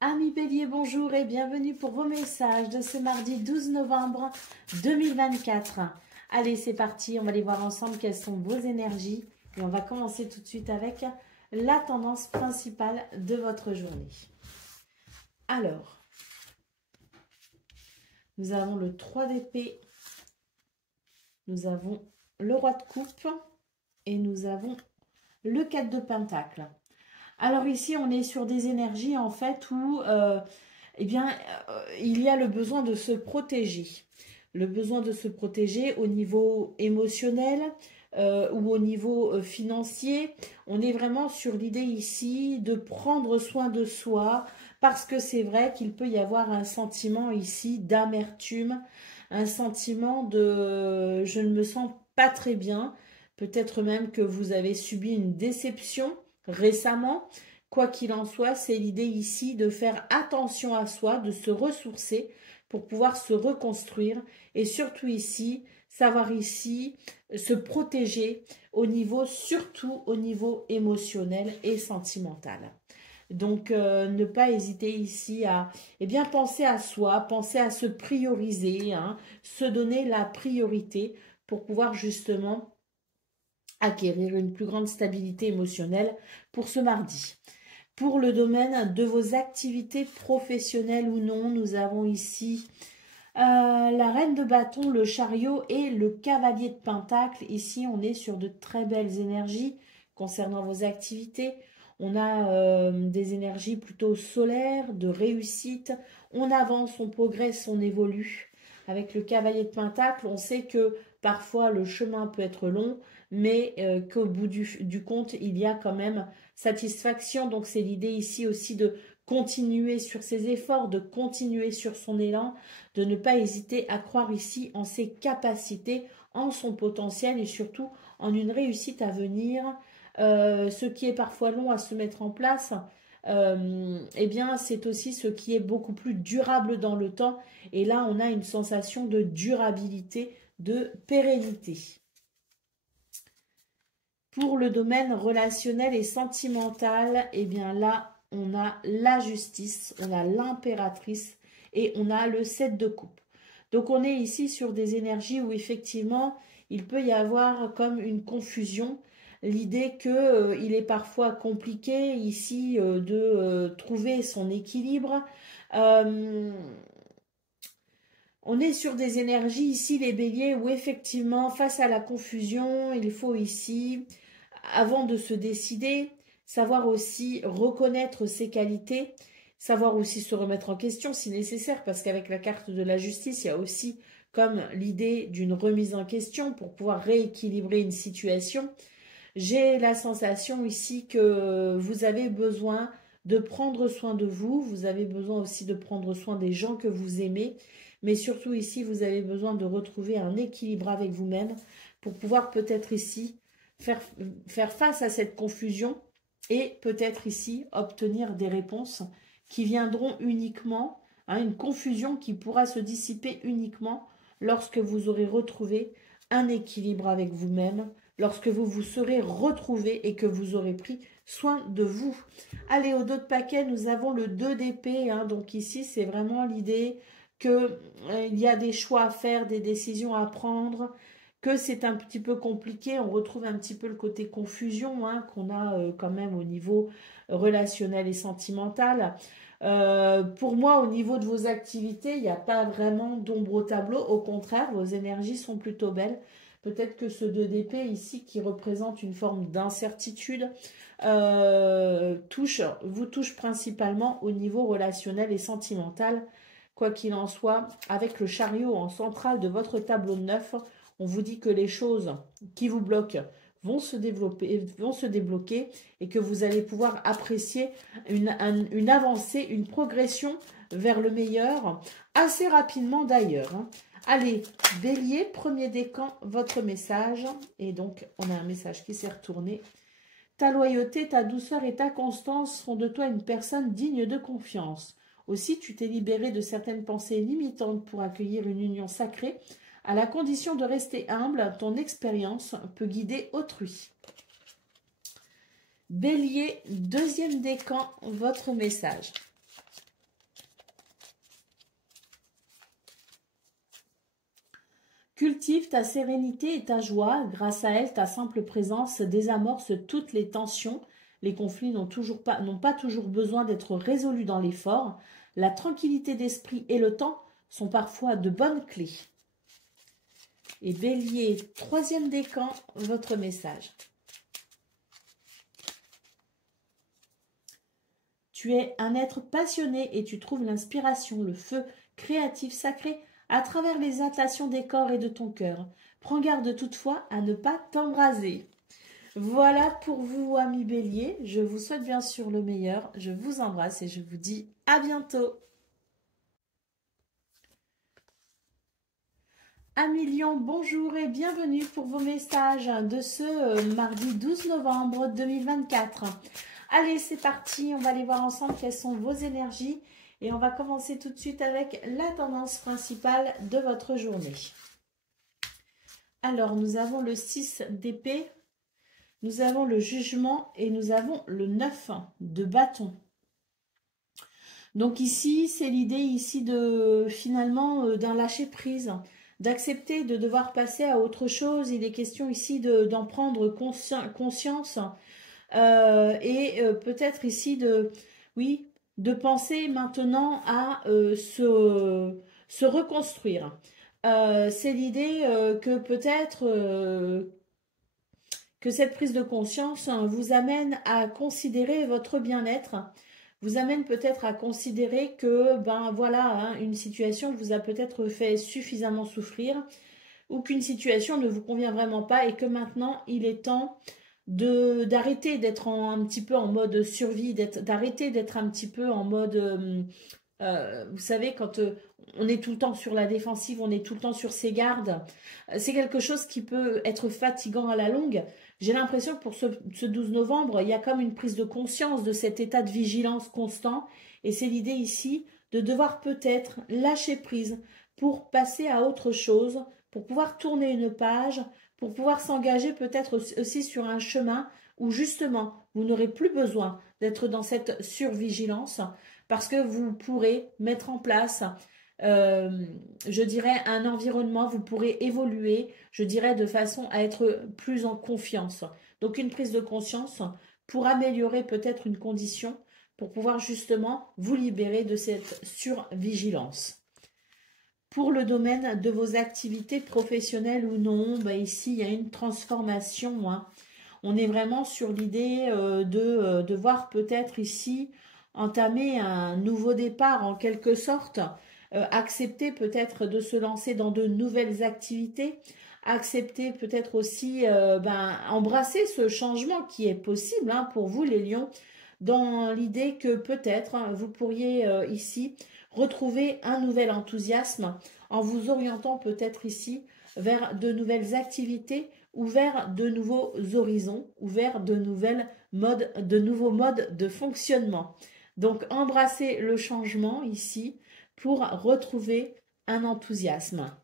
Amis Bélier, bonjour et bienvenue pour vos messages de ce mardi 12 novembre 2024. Allez, c'est parti, on va aller voir ensemble quelles sont vos énergies. Et on va commencer tout de suite avec la tendance principale de votre journée. Alors, nous avons le 3 d'épée, nous avons le roi de coupe et nous avons le 4 de pentacle. Alors ici, on est sur des énergies en fait où il y a le besoin de se protéger. Le besoin de se protéger au niveau émotionnel ou au niveau financier. On est vraiment sur l'idée ici de prendre soin de soi parce que c'est vrai qu'il peut y avoir un sentiment ici d'amertume, un sentiment de je ne me sens pas très bien. Peut-être même que vous avez subi une déception récemment. Quoi qu'il en soit, c'est l'idée ici de faire attention à soi, de se ressourcer pour pouvoir se reconstruire et surtout ici, savoir ici se protéger surtout au niveau émotionnel et sentimental. Donc, ne pas hésiter ici à penser à soi, penser à se prioriser, hein, se donner la priorité pour pouvoir justement acquérir une plus grande stabilité émotionnelle pour ce mardi. Pour le domaine de vos activités professionnelles ou non, nous avons ici la reine de bâton, le chariot et le cavalier de pentacle. Ici, on est sur de très belles énergies concernant vos activités. On a des énergies plutôt solaires, de réussite. On avance, on progresse, on évolue. Avec le cavalier de pentacle, on sait que parfois le chemin peut être long, mais qu'au bout du compte, il y a quand même satisfaction. Donc c'est l'idée ici aussi de continuer sur ses efforts, de continuer sur son élan, de ne pas hésiter à croire ici en ses capacités, en son potentiel et surtout en une réussite à venir. Ce qui est parfois long à se mettre en place, c'est aussi ce qui est beaucoup plus durable dans le temps. Et là, on a une sensation de durabilité, de pérennité. Pour le domaine relationnel et sentimental, là, on a la justice, on a l'impératrice et on a le 7 de coupe. Donc, on est ici sur des énergies où effectivement, il peut y avoir comme une confusion. L'idée qu'il est parfois compliqué ici de trouver son équilibre. On est sur des énergies ici, les béliers, où effectivement, face à la confusion, il faut ici, avant de se décider, savoir aussi reconnaître ses qualités, savoir aussi se remettre en question si nécessaire, parce qu'avec la carte de la justice, il y a aussi comme l'idée d'une remise en question pour pouvoir rééquilibrer une situation. J'ai la sensation ici que vous avez besoin de prendre soin de vous, vous avez besoin aussi de prendre soin des gens que vous aimez, mais surtout ici, vous avez besoin de retrouver un équilibre avec vous-même pour pouvoir peut-être ici faire face à cette confusion et peut-être ici obtenir des réponses qui viendront uniquement, une confusion qui pourra se dissiper uniquement lorsque vous aurez retrouvé un équilibre avec vous-même, lorsque vous vous serez retrouvé et que vous aurez pris soin de vous. Allez, au dos de paquet, nous avons le 2 d'épée. Donc ici, c'est vraiment l'idée qu'il y a des choix à faire, des décisions à prendre, que c'est un petit peu compliqué. On retrouve un petit peu le côté confusion qu'on a quand même au niveau relationnel et sentimental. Pour moi, au niveau de vos activités, il n'y a pas vraiment d'ombre au tableau. Au contraire, vos énergies sont plutôt belles. Peut-être que ce 2 d'épée ici, qui représente une forme d'incertitude, vous touche principalement au niveau relationnel et sentimental. Quoi qu'il en soit, avec le chariot en centrale de votre tableau de 9, on vous dit que les choses qui vous bloquent vont se débloquer et que vous allez pouvoir apprécier une avancée, une progression vers le meilleur, assez rapidement d'ailleurs. Allez, bélier, premier décan, votre message. Et donc, on a un message qui s'est retourné. Ta loyauté, ta douceur et ta constance font de toi une personne digne de confiance. Aussi, tu t'es libéré de certaines pensées limitantes pour accueillir une union sacrée. À la condition de rester humble, ton expérience peut guider autrui. Bélier, deuxième décan, votre message. Cultive ta sérénité et ta joie. Grâce à elle, ta simple présence désamorce toutes les tensions. Les conflits n'ont pas toujours besoin d'être résolus dans l'effort. La tranquillité d'esprit et le temps sont parfois de bonnes clés. Et Bélier, troisième décan, votre message. Tu es un être passionné et tu trouves l'inspiration, le feu créatif sacré à travers les atlations des corps et de ton cœur. Prends garde toutefois à ne pas t'embraser. Voilà pour vous, amis Bélier. Je vous souhaite bien sûr le meilleur. Je vous embrasse et je vous dis à bientôt. Amis Lion, bonjour et bienvenue pour vos messages de ce mardi 12 novembre 2024. Allez, c'est parti, on va aller voir ensemble quelles sont vos énergies et on va commencer tout de suite avec la tendance principale de votre journée. Alors, nous avons le 6 d'épée, nous avons le jugement et nous avons le 9 de bâton. Donc ici, c'est l'idée ici de finalement d'un lâcher prise, d'accepter de devoir passer à autre chose. Il est question ici d'en prendre conscience et peut-être ici de penser maintenant à se reconstruire. C'est l'idée que peut-être que cette prise de conscience vous amène à considérer votre bien-être, vous amène peut-être à considérer que ben voilà, hein, une situation vous a peut-être fait suffisamment souffrir ou qu'une situation ne vous convient vraiment pas et que maintenant il est temps d'arrêter d'être un petit peu en mode survie, d'arrêter d'être un petit peu en mode vous savez, quand on est tout le temps sur la défensive, on est tout le temps sur ses gardes, c'est quelque chose qui peut être fatigant à la longue. J'ai l'impression que pour ce 12 novembre, il y a comme une prise de conscience de cet état de vigilance constant. Et c'est l'idée ici de devoir peut-être lâcher prise pour passer à autre chose, pour pouvoir tourner une page, pour pouvoir s'engager peut-être aussi sur un chemin où justement, vous n'aurez plus besoin d'être dans cette survigilance parce que vous pourrez mettre en place je dirais un environnement, vous pourrez évoluer, je dirais de façon à être plus en confiance. Donc une prise de conscience pour améliorer peut-être une condition, pour pouvoir justement vous libérer de cette survigilance. Pour le domaine de vos activités professionnelles ou non, bah ici il y a une transformation. Hein. On est vraiment sur l'idée de devoir peut-être ici entamer un nouveau départ en quelque sorte. Accepter peut-être de se lancer dans de nouvelles activités, accepter peut-être aussi embrasser ce changement qui est possible hein, pour vous les lions, dans l'idée que peut-être hein, vous pourriez ici retrouver un nouvel enthousiasme en vous orientant peut-être ici vers de nouvelles activités ou vers de nouveaux horizons ou vers de nouveaux modes de fonctionnement. Donc embrasser le changement ici pour retrouver un enthousiasme.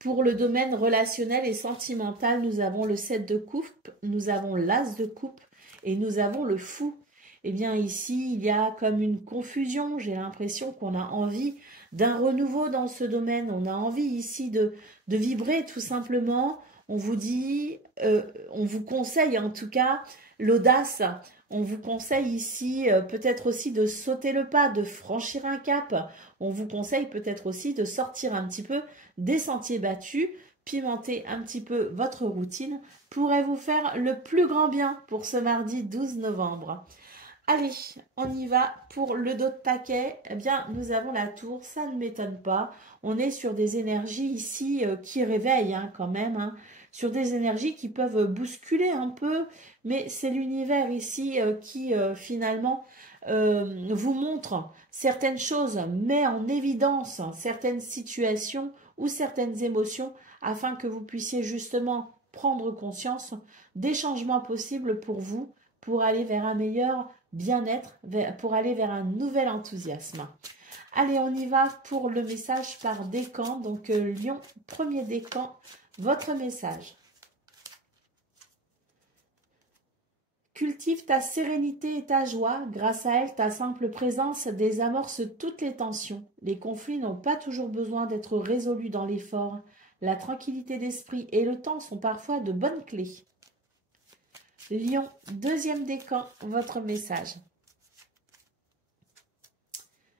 Pour le domaine relationnel et sentimental, nous avons le 7 de coupe, nous avons l'as de coupe et nous avons le fou. Eh bien ici, il y a comme une confusion, j'ai l'impression qu'on a envie d'un renouveau dans ce domaine, on a envie ici de vibrer tout simplement. On vous dit, on vous conseille en tout cas l'audace. On vous conseille ici peut-être aussi de sauter le pas, de franchir un cap. On vous conseille peut-être aussi de sortir un petit peu des sentiers battus, pimenter un petit peu votre routine pourrait vous faire le plus grand bien pour ce mardi 12 novembre. Allez, on y va pour le dos de paquet. Eh bien, nous avons la tour, ça ne m'étonne pas. On est sur des énergies ici qui réveillent hein, quand même, hein, sur des énergies qui peuvent bousculer un peu, mais c'est l'univers ici qui finalement vous montre certaines choses, met en évidence certaines situations ou certaines émotions afin que vous puissiez justement prendre conscience des changements possibles pour vous, pour aller vers un meilleur bien-être, pour aller vers un nouvel enthousiasme. Allez, on y va pour le message par décan. Donc, Lion, premier décan, votre message. Cultive ta sérénité et ta joie. Grâce à elle, ta simple présence désamorce toutes les tensions. Les conflits n'ont pas toujours besoin d'être résolus dans l'effort. La tranquillité d'esprit et le temps sont parfois de bonnes clés. Lion, deuxième décan, votre message.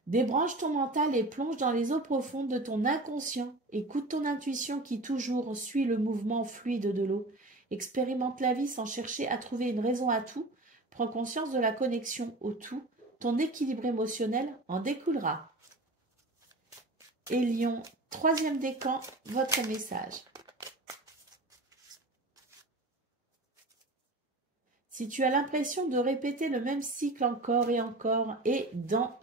Débranche ton mental et plonge dans les eaux profondes de ton inconscient. Écoute ton intuition qui toujours suit le mouvement fluide de l'eau. Expérimente la vie sans chercher à trouver une raison à tout. Prends conscience de la connexion au tout. Ton équilibre émotionnel en découlera. Et Lion, troisième décan, votre message. Si tu as l'impression de répéter le même cycle encore et encore et d'en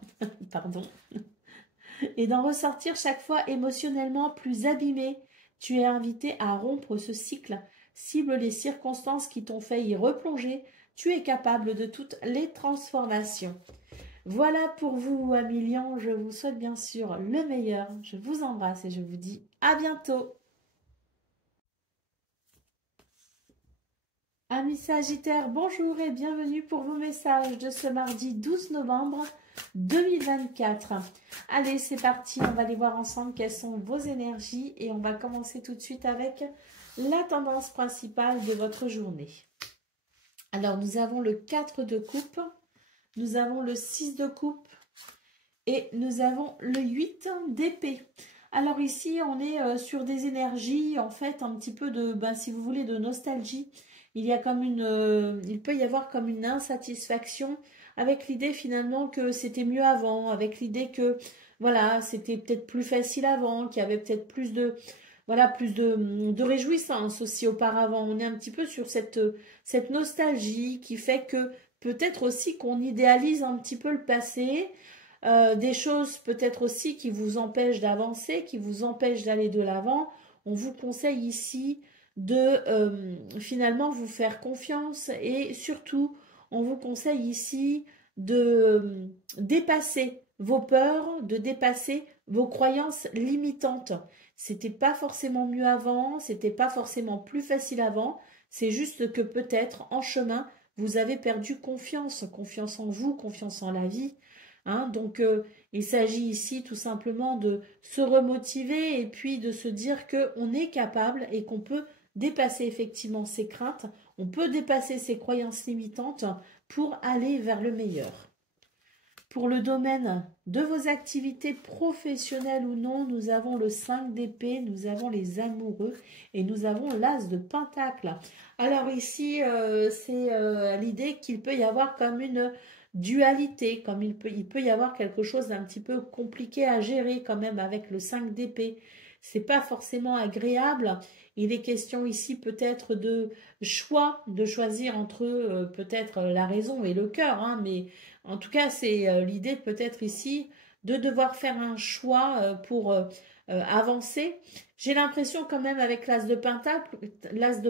ressortir chaque fois émotionnellement plus abîmé, tu es invité à rompre ce cycle. Cible les circonstances qui t'ont fait y replonger. Tu es capable de toutes les transformations. Voilà pour vous, amis Lions. Je vous souhaite bien sûr le meilleur. Je vous embrasse et je vous dis à bientôt. Amis Sagittaires, bonjour et bienvenue pour vos messages de ce mardi 12 novembre 2024. Allez, c'est parti, on va aller voir ensemble quelles sont vos énergies et on va commencer tout de suite avec la tendance principale de votre journée. Alors, nous avons le 4 de coupe, nous avons le 6 de coupe et nous avons le 8 d'épée. Alors ici, on est sur des énergies, en fait, un petit peu de, si vous voulez, de nostalgie. Il peut y avoir comme une insatisfaction avec l'idée finalement que c'était mieux avant, avec l'idée que voilà, c'était peut-être plus facile avant, qu'il y avait peut-être plus de réjouissance aussi auparavant. On est un petit peu sur cette nostalgie qui fait que peut-être aussi qu'on idéalise un petit peu le passé, des choses peut-être aussi qui vous empêchent d'avancer, qui vous empêchent d'aller de l'avant. On vous conseille ici de finalement vous faire confiance et surtout on vous conseille ici de dépasser vos peurs, de dépasser vos croyances limitantes. C'était pas forcément mieux avant, c'était pas forcément plus facile avant, c'est juste que peut-être en chemin vous avez perdu confiance en vous, confiance en la vie. Donc il s'agit ici tout simplement de se remotiver et puis de se dire qu'on est capable et qu'on peut dépasser effectivement ses craintes, on peut dépasser ses croyances limitantes pour aller vers le meilleur. Pour le domaine de vos activités professionnelles ou non, nous avons le 5 d'épée, nous avons les amoureux et nous avons l'as de pentacle. Alors ici, c'est l'idée qu'il peut y avoir comme une dualité, comme il peut y avoir quelque chose d'un petit peu compliqué à gérer quand même avec le 5 d'épée. C'est pas forcément agréable. Il est question ici peut-être de choix, de choisir entre peut-être la raison et le cœur, mais en tout cas c'est l'idée peut-être ici de devoir faire un choix pour avancer. J'ai l'impression quand même avec l'as de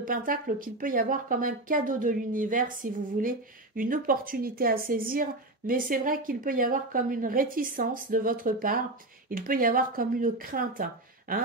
pentacle qu'il peut y avoir comme un cadeau de l'univers si vous voulez, une opportunité à saisir, mais c'est vrai qu'il peut y avoir comme une réticence de votre part, il peut y avoir comme une crainte.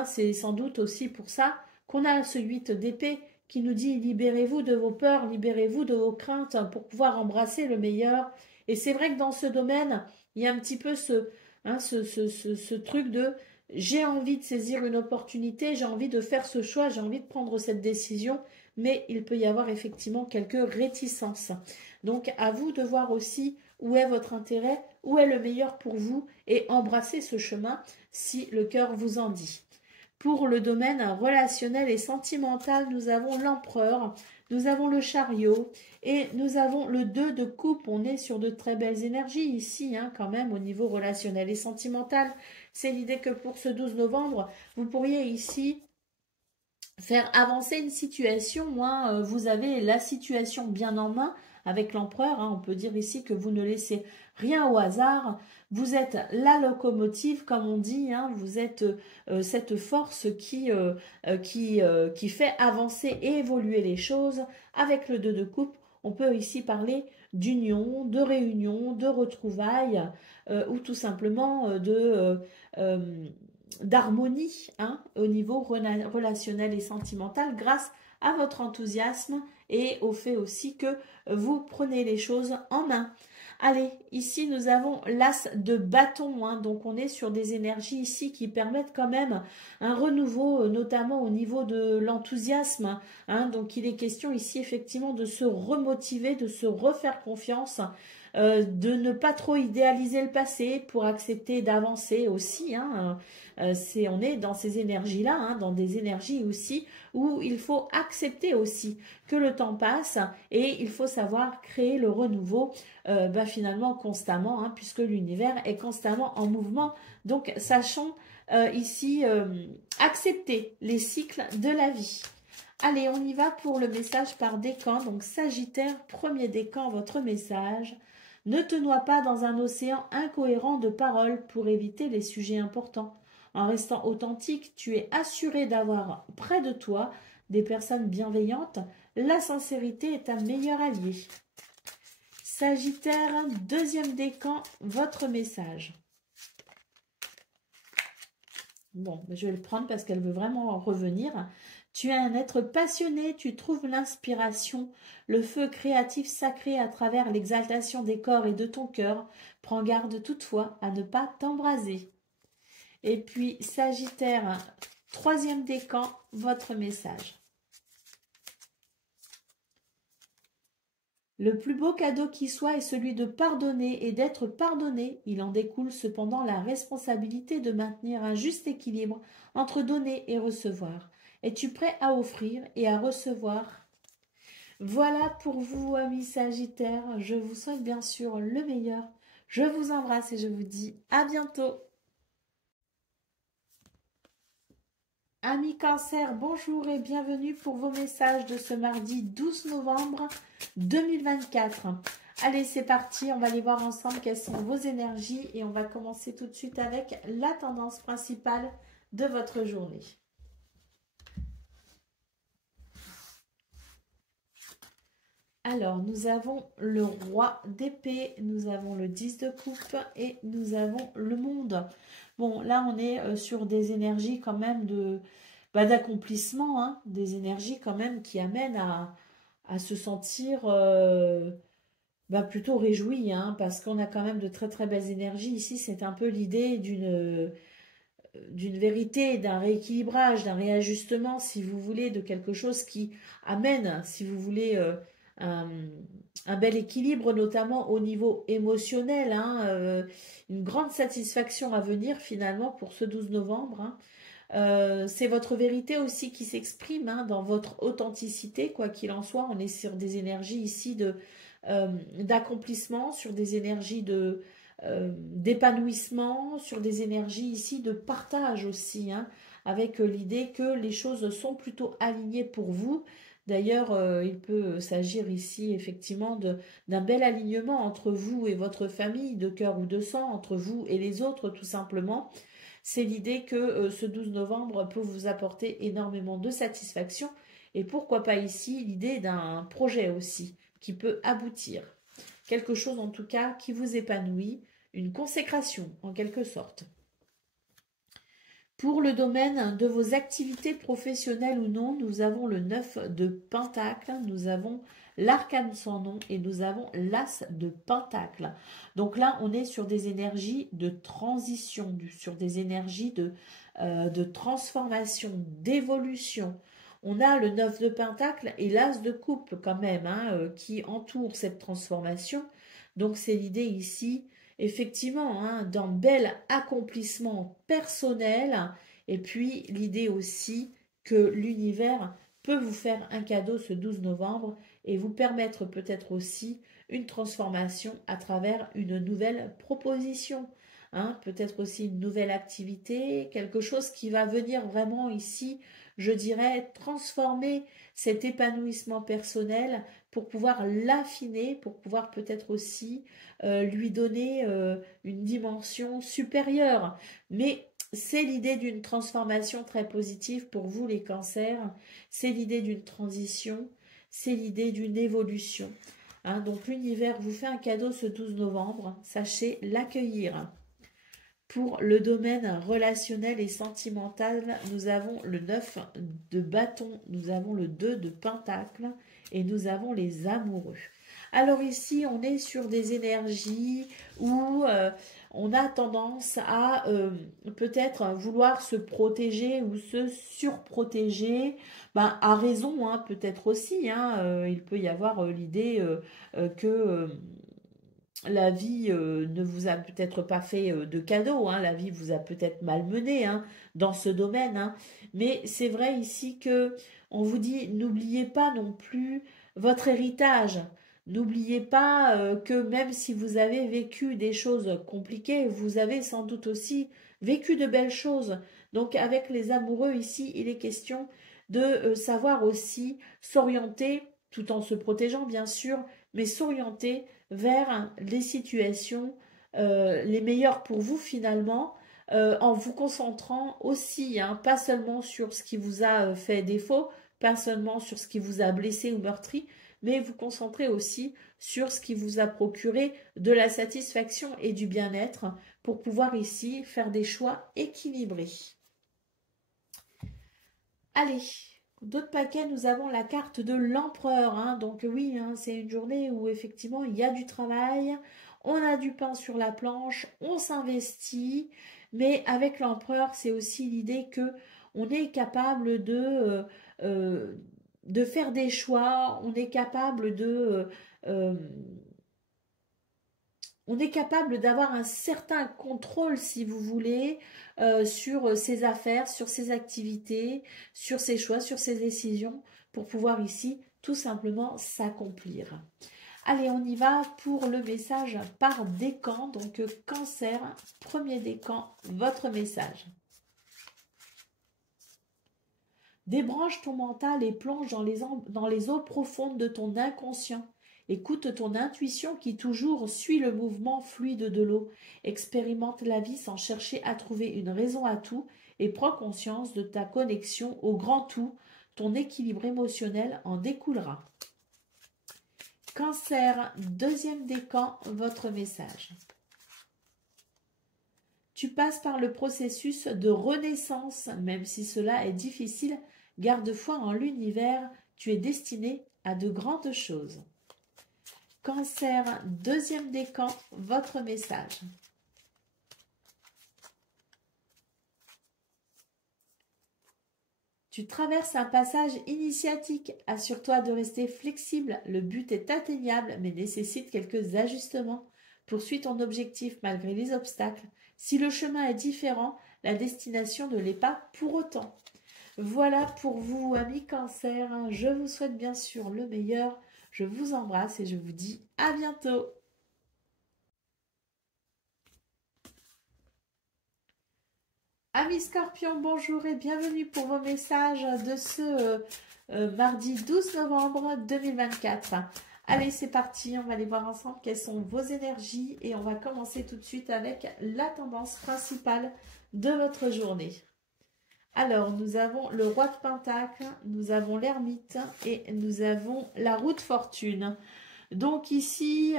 C'est sans doute aussi pour ça qu'on a ce 8 d'épée qui nous dit libérez-vous de vos peurs, libérez-vous de vos craintes pour pouvoir embrasser le meilleur. Et c'est vrai que dans ce domaine, il y a un petit peu ce truc de j'ai envie de saisir une opportunité, j'ai envie de faire ce choix, j'ai envie de prendre cette décision, mais il peut y avoir effectivement quelques réticences. Donc à vous de voir aussi où est votre intérêt, où est le meilleur pour vous et embrasser ce chemin si le cœur vous en dit. Pour le domaine relationnel et sentimental, nous avons l'empereur, nous avons le chariot et nous avons le 2 de coupe. On est sur de très belles énergies ici, quand même, au niveau relationnel et sentimental. C'est l'idée que pour ce 12 novembre, vous pourriez ici faire avancer une situation. Vous avez la situation bien en main avec l'empereur. On peut dire ici que vous ne laissez rien au hasard. Vous êtes la locomotive, comme on dit. Vous êtes cette force qui fait avancer et évoluer les choses. Avec le 2 de coupe, on peut ici parler d'union, de réunion, de retrouvailles ou tout simplement d'harmonie au niveau relationnel et sentimental grâce à votre enthousiasme et au fait aussi que vous prenez les choses en main. Allez, ici nous avons l'as de bâton, hein, donc on est sur des énergies ici qui permettent quand même un renouveau, notamment au niveau de l'enthousiasme, hein, donc il est question ici effectivement de se remotiver, de se refaire confiance, de ne pas trop idéaliser le passé pour accepter d'avancer aussi, hein, on est dans ces énergies-là, hein, dans des énergies aussi où il faut accepter aussi que le temps passe et il faut savoir créer le renouveau finalement constamment, hein, puisque l'univers est constamment en mouvement. Donc sachons ici accepter les cycles de la vie. Allez, on y va pour le message par décan. Donc Sagittaire, premier décan, votre message. Ne te noie pas dans un océan incohérent de paroles pour éviter les sujets importants. En restant authentique, tu es assuré d'avoir près de toi des personnes bienveillantes. La sincérité est un meilleur allié. Sagittaire, deuxième décan, votre message. Bon, je vais le prendre parce qu'elle veut vraiment revenir. Tu es un être passionné, tu trouves l'inspiration, le feu créatif sacré à travers l'exaltation des corps et de ton cœur. Prends garde toutefois à ne pas t'embraser. Et puis, Sagittaire, troisième décan, votre message. Le plus beau cadeau qui soit est celui de pardonner et d'être pardonné. Il en découle cependant la responsabilité de maintenir un juste équilibre entre donner et recevoir. Es-tu prêt à offrir et à recevoir? Voilà pour vous, amis Sagittaires. Je vous souhaite bien sûr le meilleur. Je vous embrasse et je vous dis à bientôt. Amis Cancer, bonjour et bienvenue pour vos messages de ce mardi 12 novembre 2024. Allez, c'est parti, on va aller voir ensemble quelles sont vos énergies et on va commencer tout de suite avec la tendance principale de votre journée. Alors, nous avons le roi d'épée, nous avons le 10 de coupe et nous avons le monde. Bon, là, on est sur des énergies quand même d'accomplissement, hein, des énergies quand même qui amènent à se sentir plutôt réjoui, hein, parce qu'on a quand même de très très belles énergies. Ici, c'est un peu l'idée d'une vérité, d'un rééquilibrage, d'un réajustement, si vous voulez, de quelque chose qui amène, si vous voulez, un bel équilibre, notamment au niveau émotionnel, hein, une grande satisfaction à venir finalement pour ce 12 novembre. Hein. C'est votre vérité aussi qui s'exprime, hein, dans votre authenticité, quoi qu'il en soit. On est sur des énergies ici d'accomplissement, sur des énergies d'épanouissement, sur des énergies ici de partage aussi, hein, avec l'idée que les choses sont plutôt alignées pour vous. D'ailleurs, il peut s'agir ici effectivement d'un bel alignement entre vous et votre famille, de cœur ou de sang, entre vous et les autres tout simplement. C'est l'idée que ce 12 novembre peut vous apporter énormément de satisfaction et pourquoi pas ici l'idée d'un projet aussi qui peut aboutir. Quelque chose en tout cas qui vous épanouit, une consécration en quelque sorte. Pour le domaine de vos activités professionnelles ou non, nous avons le 9 de Pentacle, nous avons l'arcane sans nom et nous avons l'as de Pentacle. Donc là, on est sur des énergies de transition, sur des énergies de transformation, d'évolution. On a le 9 de Pentacle et l'as de coupe quand même, hein, qui entoure cette transformation. Donc c'est l'idée ici effectivement, hein, d'un bel accomplissement personnel et puis l'idée aussi que l'univers peut vous faire un cadeau ce 12 novembre et vous permettre peut-être aussi une transformation à travers une nouvelle proposition, hein, peut-être aussi une nouvelle activité, quelque chose qui va venir vraiment ici, je dirais, transformer cet épanouissement personnel pour pouvoir l'affiner, pour pouvoir peut-être aussi lui donner une dimension supérieure. Mais c'est l'idée d'une transformation très positive pour vous les cancers, c'est l'idée d'une transition, c'est l'idée d'une évolution. Hein, donc l'univers vous fait un cadeau ce 12 novembre, sachez l'accueillir. Pour le domaine relationnel et sentimental, nous avons le 9 de bâton, nous avons le 2 de pentacle et nous avons les amoureux. Alors ici, on est sur des énergies où on a tendance à peut-être vouloir se protéger ou se surprotéger, ben, à raison, hein, peut-être aussi. Hein, il peut y avoir l'idée que la vie ne vous a peut-être pas fait de cadeaux, hein, la vie vous a peut-être malmené hein, dans ce domaine. Hein, mais c'est vrai ici que on vous dit, n'oubliez pas non plus votre héritage. N'oubliez pas que même si vous avez vécu des choses compliquées, vous avez sans doute aussi vécu de belles choses. Donc avec les amoureux ici, il est question de savoir aussi s'orienter, tout en se protégeant bien sûr, mais s'orienter vers les situations les meilleures pour vous finalement, en vous concentrant aussi, hein, pas seulement sur ce qui vous a fait défaut, pas seulement sur ce qui vous a blessé ou meurtri, mais vous concentrer aussi sur ce qui vous a procuré de la satisfaction et du bien-être pour pouvoir ici faire des choix équilibrés. Allez, d'autres paquets, nous avons la carte de l'empereur. Hein. Donc oui, hein, c'est une journée où effectivement il y a du travail, on a du pain sur la planche, on s'investit, mais avec l'empereur, c'est aussi l'idée que on est capable de faire des choix, on est capable d'avoir un certain contrôle, si vous voulez, sur ses affaires, sur ses activités, sur ses choix, sur ses décisions, pour pouvoir ici tout simplement s'accomplir. Allez, on y va pour le message par décan. Donc, Cancer, premier décan, votre message. Débranche ton mental et plonge dans les eaux profondes de ton inconscient. Écoute ton intuition qui toujours suit le mouvement fluide de l'eau. Expérimente la vie sans chercher à trouver une raison à tout et prends conscience de ta connexion au grand tout. Ton équilibre émotionnel en découlera. Cancer, deuxième décan, votre message. Tu passes par le processus de renaissance, même si cela est difficile. Garde foi en l'univers, tu es destiné à de grandes choses. Cancer, deuxième décan, votre message. Tu traverses un passage initiatique. Assure-toi de rester flexible. Le but est atteignable, mais nécessite quelques ajustements. Poursuis ton objectif malgré les obstacles. Si le chemin est différent, la destination ne l'est pas pour autant. Voilà pour vous, amis Cancer. Je vous souhaite bien sûr le meilleur. Je vous embrasse et je vous dis à bientôt. Amis Scorpions, bonjour et bienvenue pour vos messages de ce mardi 12 novembre 2024. Allez, c'est parti, on va aller voir ensemble quelles sont vos énergies et on va commencer tout de suite avec la tendance principale de votre journée. Alors, nous avons le roi de Pentacle, nous avons l'ermite et nous avons la roue de fortune. Donc ici,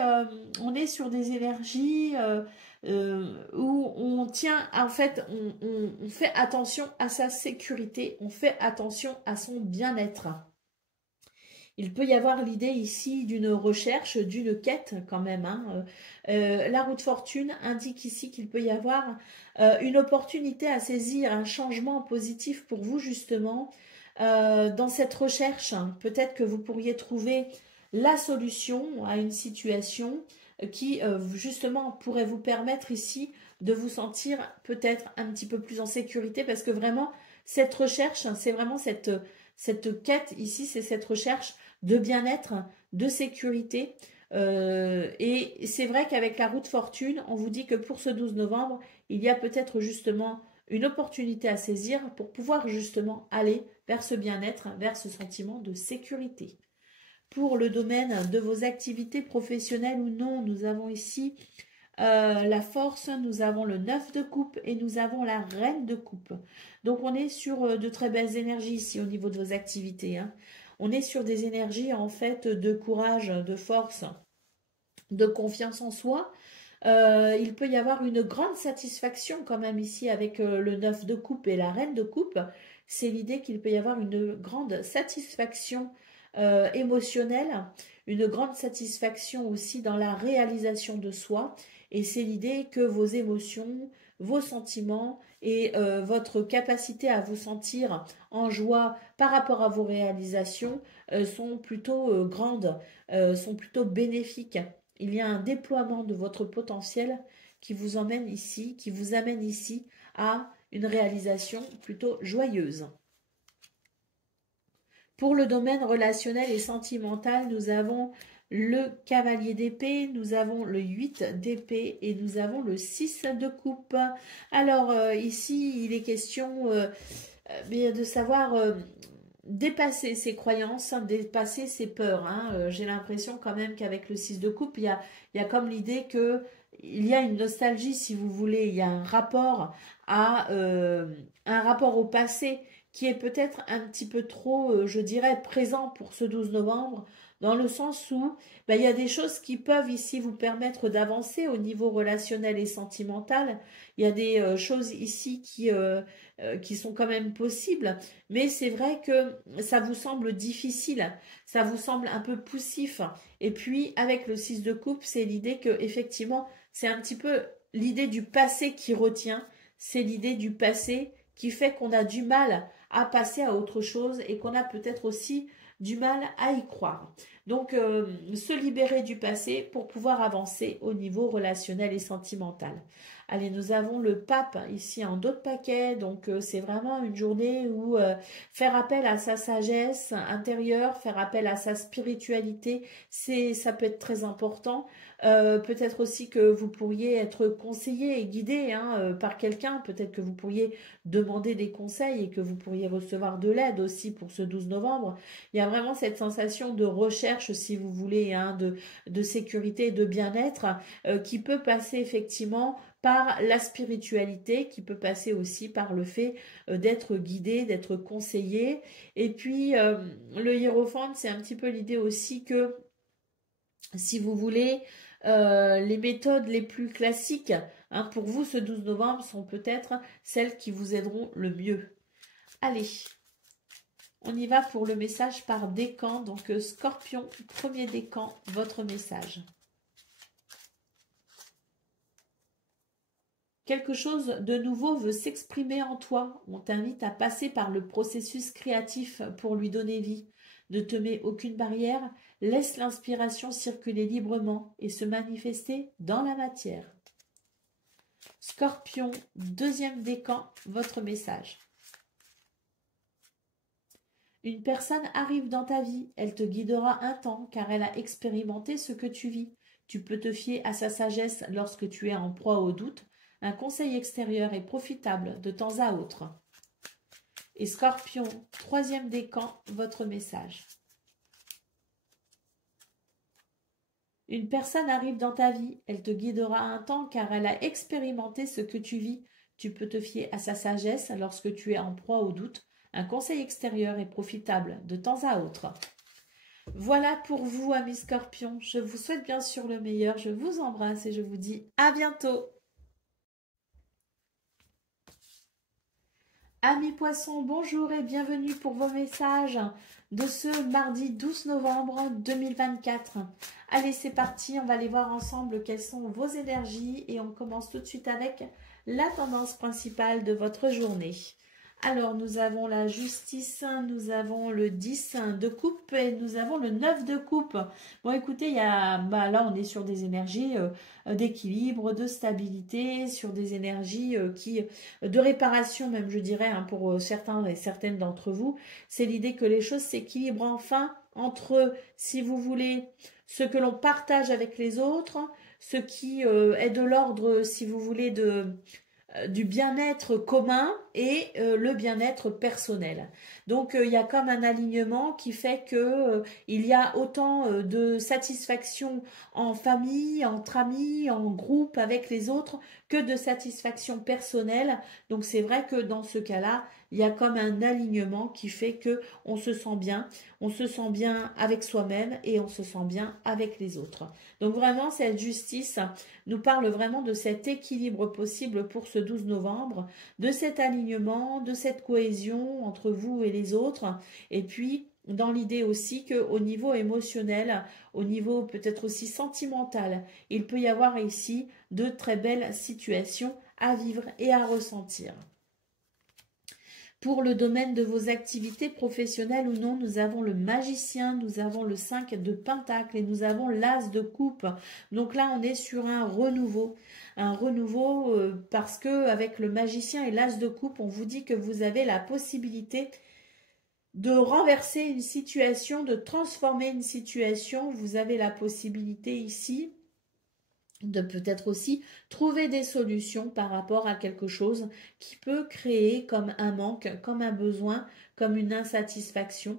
on est sur des énergies où on tient, en fait, on fait attention à sa sécurité, on fait attention à son bien-être. Il peut y avoir l'idée ici d'une recherche, d'une quête quand même. Hein. La roue de fortune indique ici qu'il peut y avoir une opportunité à saisir, un changement positif pour vous justement. Dans cette recherche, hein, peut-être que vous pourriez trouver la solution à une situation qui justement pourrait vous permettre ici de vous sentir peut-être un petit peu plus en sécurité parce que vraiment cette recherche, c'est vraiment cette quête ici, c'est cette recherche de bien-être, de sécurité. Et c'est vrai qu'avec la roue de fortune, on vous dit que pour ce 12 novembre, il y a peut-être justement une opportunité à saisir pour pouvoir justement aller vers ce bien-être, vers ce sentiment de sécurité. Pour le domaine de vos activités professionnelles ou non, nous avons ici la force, nous avons le 9 de coupe et nous avons la reine de coupe. Donc on est sur de très belles énergies ici au niveau de vos activités. Hein. On est sur des énergies en fait de courage, de force, de confiance en soi. Il peut y avoir une grande satisfaction quand même ici avec le 9 de coupe et la reine de coupe. C'est l'idée qu'il peut y avoir une grande satisfaction émotionnelle, une grande satisfaction aussi dans la réalisation de soi. Et c'est l'idée que vos émotions, vos sentiments et votre capacité à vous sentir en joie par rapport à vos réalisations sont plutôt grandes, sont plutôt bénéfiques. Il y a un déploiement de votre potentiel qui vous emmène ici, qui vous amène ici à une réalisation plutôt joyeuse. Pour le domaine relationnel et sentimental, nous avons le cavalier d'épée, nous avons le 8 d'épée et nous avons le 6 de coupe. Alors ici, il est question de savoir dépasser ses croyances, dépasser ses peurs. Hein. J'ai l'impression quand même qu'avec le 6 de coupe, il y a comme l'idée que il y a une nostalgie, si vous voulez, il y a un rapport au passé qui est peut-être un petit peu trop, je dirais, présent pour ce 12 novembre, dans le sens où il y a des choses qui peuvent ici vous permettre d'avancer au niveau relationnel et sentimental. Il y a des choses ici qui sont quand même possibles, mais c'est vrai que ça vous semble difficile, ça vous semble un peu poussif. Et puis, avec le 6 de coupe, c'est l'idée que effectivement, c'est un petit peu l'idée du passé qui retient, c'est l'idée du passé qui fait qu'on a du mal à passer à autre chose et qu'on a peut-être aussi du mal à y croire. Donc, se libérer du passé pour pouvoir avancer au niveau relationnel et sentimental. Allez, nous avons le pape ici en dos de paquet, donc c'est vraiment une journée où faire appel à sa sagesse intérieure, faire appel à sa spiritualité, ça peut être très important. Peut-être aussi que vous pourriez être conseillé et guidé par quelqu'un, peut-être que vous pourriez demander des conseils et que vous pourriez recevoir de l'aide aussi pour ce 12 novembre. Il y a vraiment cette sensation de recherche, si vous voulez, de sécurité et de bien-être qui peut passer effectivement par la spiritualité, qui peut passer aussi par le fait d'être guidé, d'être conseillé. Et puis, le hiérophante, c'est un petit peu l'idée aussi que, si vous voulez, les méthodes les plus classiques pour vous ce 12 novembre sont peut-être celles qui vous aideront le mieux. Allez, on y va pour le message par décan. Donc Scorpion, premier décan, votre message. Quelque chose de nouveau veut s'exprimer en toi. On t'invite à passer par le processus créatif pour lui donner vie. Ne te mets aucune barrière, laisse l'inspiration circuler librement et se manifester dans la matière. Scorpion, deuxième décan, votre message. Une personne arrive dans ta vie, elle te guidera un temps car elle a expérimenté ce que tu vis. Tu peux te fier à sa sagesse lorsque tu es en proie au doute. Un conseil extérieur est profitable de temps à autre. Et Scorpion, troisième décan, votre message. Une personne arrive dans ta vie, elle te guidera un temps car elle a expérimenté ce que tu vis. Tu peux te fier à sa sagesse lorsque tu es en proie au doute. Un conseil extérieur est profitable de temps à autre. Voilà pour vous, amis Scorpions. Je vous souhaite bien sûr le meilleur. Je vous embrasse et je vous dis à bientôt. Amis Poissons, bonjour et bienvenue pour vos messages de ce mardi 12 novembre 2024. Allez, c'est parti, on va aller voir ensemble quelles sont vos énergies et on commence tout de suite avec la tendance principale de votre journée. Alors, nous avons la justice, nous avons le 10 de coupe et nous avons le 9 de coupe. Bon, écoutez, là, on est sur des énergies d'équilibre, de stabilité, sur des énergies de réparation même, je dirais, pour certains et certaines d'entre vous. C'est l'idée que les choses s'équilibrent enfin entre, si vous voulez, ce que l'on partage avec les autres, ce qui est de l'ordre, si vous voulez, du bien-être commun et le bien-être personnel. Donc il y a comme un alignement qui fait que il y a autant de satisfaction en famille, entre amis, en groupe avec les autres que de satisfaction personnelle. Donc c'est vrai que dans ce cas-là, il y a comme un alignement qui fait que on se sent bien avec soi-même et on se sent bien avec les autres. Donc vraiment cette justice nous parle vraiment de cet équilibre possible pour ce 12 novembre, de cet alignement, de cette cohésion entre vous et les autres, et puis dans l'idée aussi qu'au niveau émotionnel, au niveau peut-être aussi sentimental, il peut y avoir ici de très belles situations à vivre et à ressentir. Pour le domaine de vos activités professionnelles ou non, nous avons le magicien, nous avons le 5 de pentacle et nous avons l'as de coupe. Donc là, on est sur un renouveau. Parce que avec le magicien et l'as de coupe, on vous dit que vous avez la possibilité de renverser une situation, de transformer une situation. Vous avez la possibilité ici de peut-être aussi trouver des solutions par rapport à quelque chose qui peut créer comme un manque, comme un besoin, comme une insatisfaction.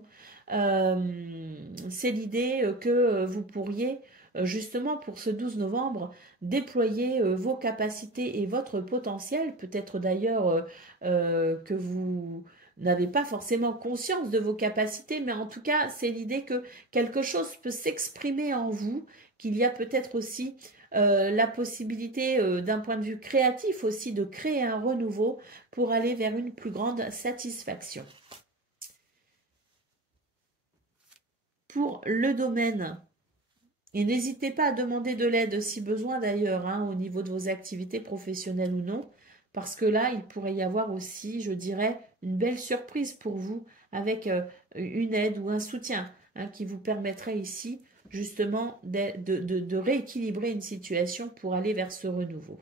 C'est l'idée que vous pourriez justement pour ce 12 novembre déployer vos capacités et votre potentiel, peut-être d'ailleurs que vous n'avez pas forcément conscience de vos capacités, mais en tout cas c'est l'idée que quelque chose peut s'exprimer en vous, qu'il y a peut-être aussi la possibilité d'un point de vue créatif aussi de créer un renouveau pour aller vers une plus grande satisfaction. Pour le domaine, et n'hésitez pas à demander de l'aide si besoin d'ailleurs, hein, au niveau de vos activités professionnelles ou non, parce que là, il pourrait y avoir aussi, je dirais, une belle surprise pour vous avec une aide ou un soutien hein, qui vous permettrait ici justement de rééquilibrer une situation pour aller vers ce renouveau.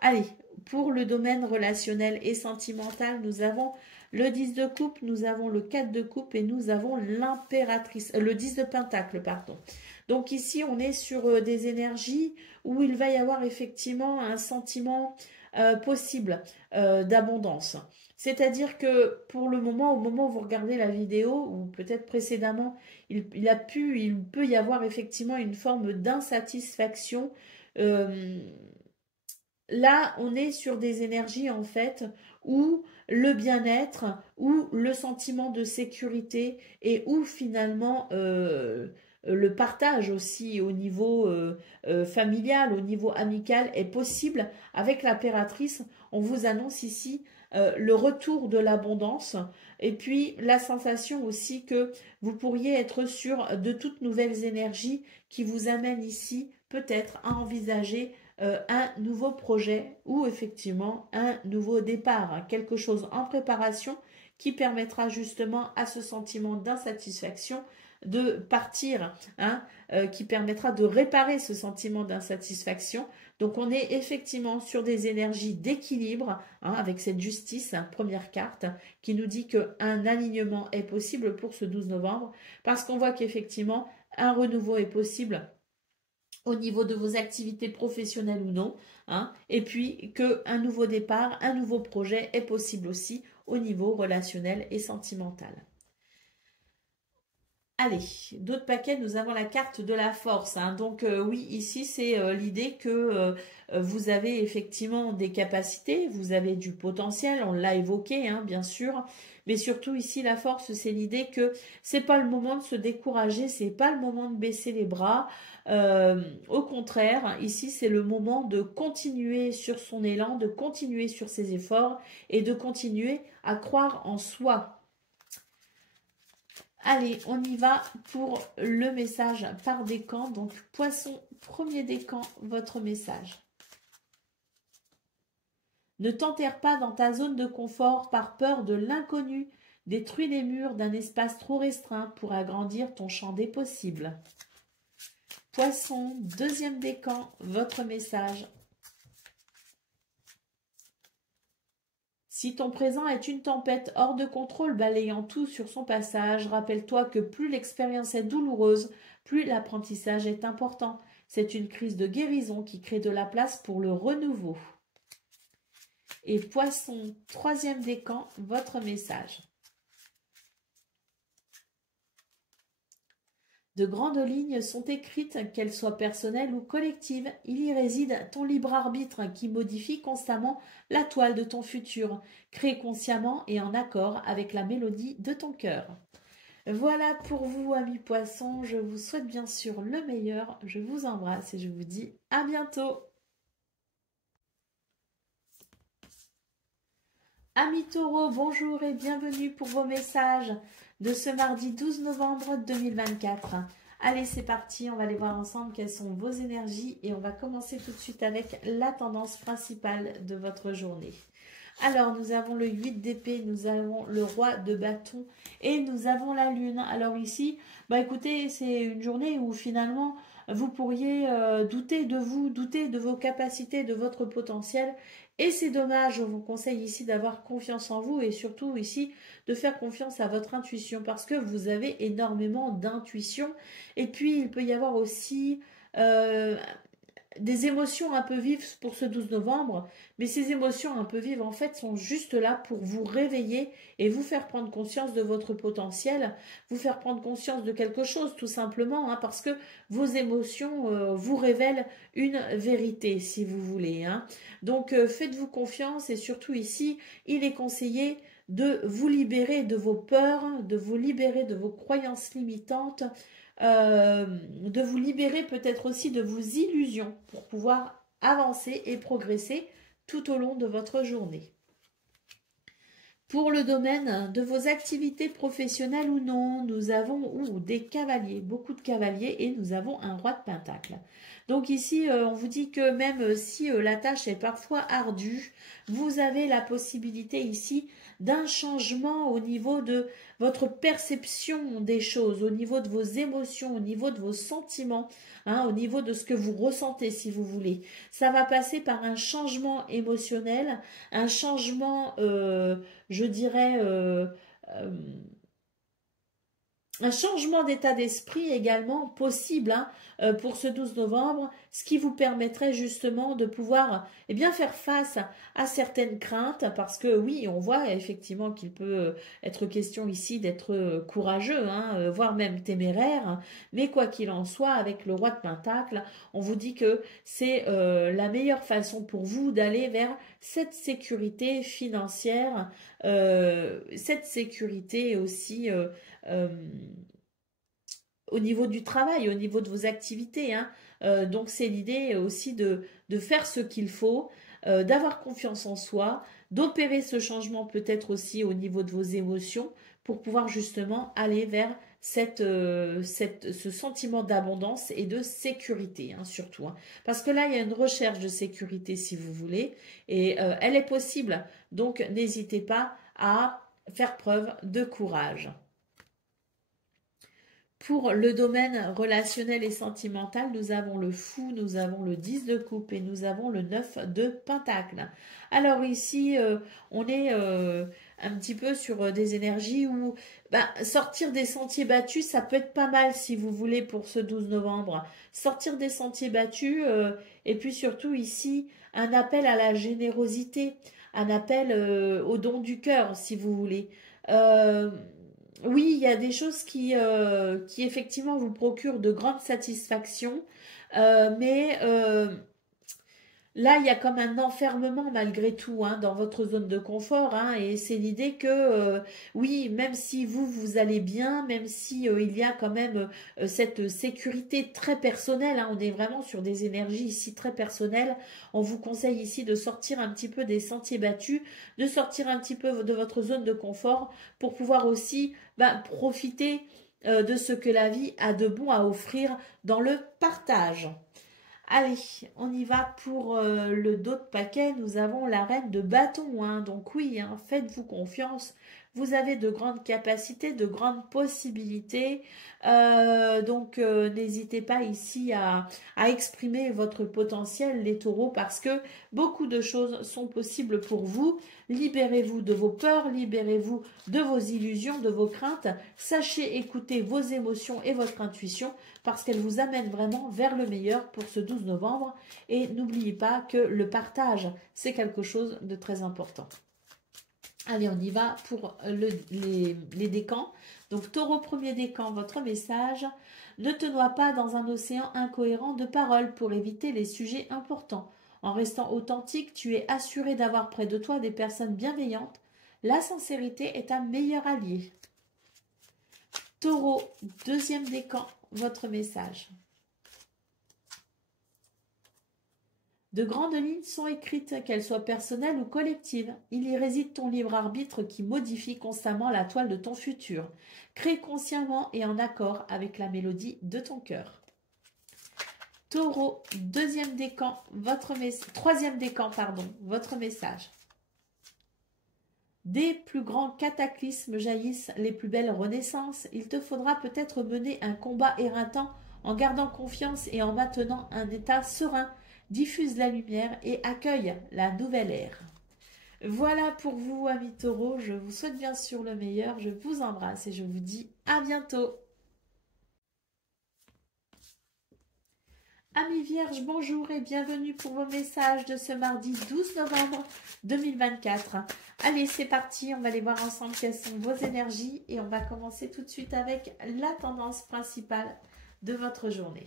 Allez, pour le domaine relationnel et sentimental, nous avons le 10 de coupe, nous avons le 4 de coupe et nous avons l'impératrice, le 10 de pentacle, pardon. Donc ici, on est sur des énergies où il va y avoir effectivement un sentiment possible d'abondance. C'est-à-dire que pour le moment, au moment où vous regardez la vidéo, ou peut-être précédemment, il peut y avoir effectivement une forme d'insatisfaction. Là, on est sur des énergies en fait où le bien-être, où le sentiment de sécurité et où finalement le partage aussi au niveau familial, au niveau amical est possible. Avec l'impératrice, on vous annonce ici le retour de l'abondance et puis la sensation aussi que vous pourriez être sur de toutes nouvelles énergies qui vous amènent ici peut-être à envisager un nouveau projet ou effectivement un nouveau départ, hein, quelque chose en préparation qui permettra justement à ce sentiment d'insatisfaction de partir, hein, qui permettra de réparer ce sentiment d'insatisfaction. Donc on est effectivement sur des énergies d'équilibre, hein, avec cette justice, hein, première carte, qui nous dit qu'un alignement est possible pour ce 12 novembre, parce qu'on voit qu'effectivement un renouveau est possible au niveau de vos activités professionnelles ou non, hein, et puis qu'un nouveau départ, un nouveau projet est possible aussi au niveau relationnel et sentimental. Allez, d'autres paquets, nous avons la carte de la force. Hein. Donc oui, ici c'est l'idée que vous avez effectivement des capacités, vous avez du potentiel, on l'a évoqué hein, bien sûr, mais surtout ici la force c'est l'idée que c'est pas le moment de se décourager, c'est pas le moment de baisser les bras. Au contraire, ici c'est le moment de continuer sur son élan, de continuer sur ses efforts et de continuer à croire en soi. Allez, on y va pour le message par décan. Donc, Poisson, premier décan, votre message. Ne t'enterre pas dans ta zone de confort par peur de l'inconnu. Détruis les murs d'un espace trop restreint pour agrandir ton champ des possibles. Poisson, deuxième décan, votre message. Si ton présent est une tempête hors de contrôle balayant tout sur son passage, rappelle-toi que plus l'expérience est douloureuse, plus l'apprentissage est important. C'est une crise de guérison qui crée de la place pour le renouveau. Et Poisson, troisième décan, votre message. De grandes lignes sont écrites, qu'elles soient personnelles ou collectives. Il y réside ton libre arbitre qui modifie constamment la toile de ton futur. Crée consciemment et en accord avec la mélodie de ton cœur. Voilà pour vous, amis poissons. Je vous souhaite bien sûr le meilleur. Je vous embrasse et je vous dis à bientôt. Amis taureaux, bonjour et bienvenue pour vos messages. de ce mardi 12 novembre 2024. Allez, c'est parti, on va aller voir ensemble quelles sont vos énergies et on va commencer tout de suite avec la tendance principale de votre journée. Alors, nous avons le 8 d'épée, nous avons le roi de bâton et nous avons la lune. Alors ici, bah écoutez, c'est une journée où finalement, vous pourriez douter de vous, douter de vos capacités, de votre potentiel. Et c'est dommage, on vous conseille ici d'avoir confiance en vous et surtout ici de faire confiance à votre intuition parce que vous avez énormément d'intuition. Et puis, il peut y avoir aussi des émotions un peu vives pour ce 12 novembre, mais ces émotions un peu vives en fait sont juste là pour vous réveiller et vous faire prendre conscience de votre potentiel, vous faire prendre conscience de quelque chose tout simplement, hein, parce que vos émotions vous révèlent une vérité si vous voulez. Hein. Donc faites-vous confiance et surtout ici, il est conseillé de vous libérer de vos peurs, de vous libérer de vos croyances limitantes, de vous libérer peut-être aussi de vos illusions pour pouvoir avancer et progresser tout au long de votre journée. Pour le domaine de vos activités professionnelles ou non, nous avons des cavaliers, beaucoup de cavaliers et nous avons un roi de pentacle. Donc ici, on vous dit que même si la tâche est parfois ardue, vous avez la possibilité ici d'un changement au niveau de votre perception des choses, au niveau de vos émotions, au niveau de vos sentiments, hein, au niveau de ce que vous ressentez si vous voulez. Ça va passer par un changement émotionnel, un changement, je dirais, un changement d'état d'esprit également possible hein, pour ce 12 novembre, ce qui vous permettrait justement de pouvoir bien, faire face à certaines craintes, parce que oui, on voit effectivement qu'il peut être question ici d'être courageux, hein, voire même téméraire, hein, mais quoi qu'il en soit, avec le roi de Pentacle, on vous dit que c'est la meilleure façon pour vous d'aller vers cette sécurité financière, cette sécurité aussi au niveau du travail, au niveau de vos activités. Hein. Donc c'est l'idée aussi de faire ce qu'il faut, d'avoir confiance en soi, d'opérer ce changement peut-être aussi au niveau de vos émotions pour pouvoir justement aller vers ce sentiment d'abondance et de sécurité, hein, surtout. Hein. Parce que là, il y a une recherche de sécurité, si vous voulez, et elle est possible. Donc, n'hésitez pas à faire preuve de courage. Pour le domaine relationnel et sentimental, nous avons le fou, nous avons le 10 de coupe et nous avons le 9 de pentacle. Alors ici, on est un petit peu sur des énergies où sortir des sentiers battus, ça peut être pas mal si vous voulez pour ce 12 novembre. Sortir des sentiers battus et puis surtout ici, un appel à la générosité, un appel au don du cœur si vous voulez. Oui, il y a des choses qui effectivement vous procurent de grandes satisfactions, mais là, il y a comme un enfermement malgré tout hein, dans votre zone de confort, hein, et c'est l'idée que oui, même si vous allez bien, même si il y a quand même cette sécurité très personnelle, hein, on est vraiment sur des énergies ici très personnelles, on vous conseille ici de sortir un petit peu des sentiers battus, de sortir un petit peu de votre zone de confort pour pouvoir aussi profiter de ce que la vie a de bon à offrir dans le partage. Allez, on y va pour le dos de paquet. Nous avons la reine de bâton. Hein. Donc oui, hein, faites-vous confiance. Vous avez de grandes capacités, de grandes possibilités. Donc n'hésitez pas ici à exprimer votre potentiel, les taureaux, parce que beaucoup de choses sont possibles pour vous. Libérez-vous de vos peurs, libérez-vous de vos illusions, de vos craintes. Sachez écouter vos émotions et votre intuition parce qu'elle vous amène vraiment vers le meilleur pour ce 12 novembre. Et n'oubliez pas que le partage, c'est quelque chose de très important. Allez, on y va pour les décans. Donc, taureau premier décan, votre message. Ne te noie pas dans un océan incohérent de paroles pour éviter les sujets importants. En restant authentique, tu es assuré d'avoir près de toi des personnes bienveillantes. La sincérité est un meilleur allié. Taureau, deuxième décan, votre message. De grandes lignes sont écrites, qu'elles soient personnelles ou collectives. Il y réside ton libre arbitre qui modifie constamment la toile de ton futur. Crée consciemment et en accord avec la mélodie de ton cœur. Taureau, troisième décan, votre message. Des plus grands cataclysmes jaillissent les plus belles renaissances. Il te faudra peut-être mener un combat éreintant en gardant confiance et en maintenant un état serein. Diffuse la lumière et accueille la nouvelle ère. Voilà pour vous, amis taureaux. Je vous souhaite bien sûr le meilleur. Je vous embrasse et je vous dis à bientôt. Amis vierges, bonjour et bienvenue pour vos messages de ce mardi 12 novembre 2024. Allez, c'est parti, on va aller voir ensemble quelles sont vos énergies et on va commencer tout de suite avec la tendance principale de votre journée.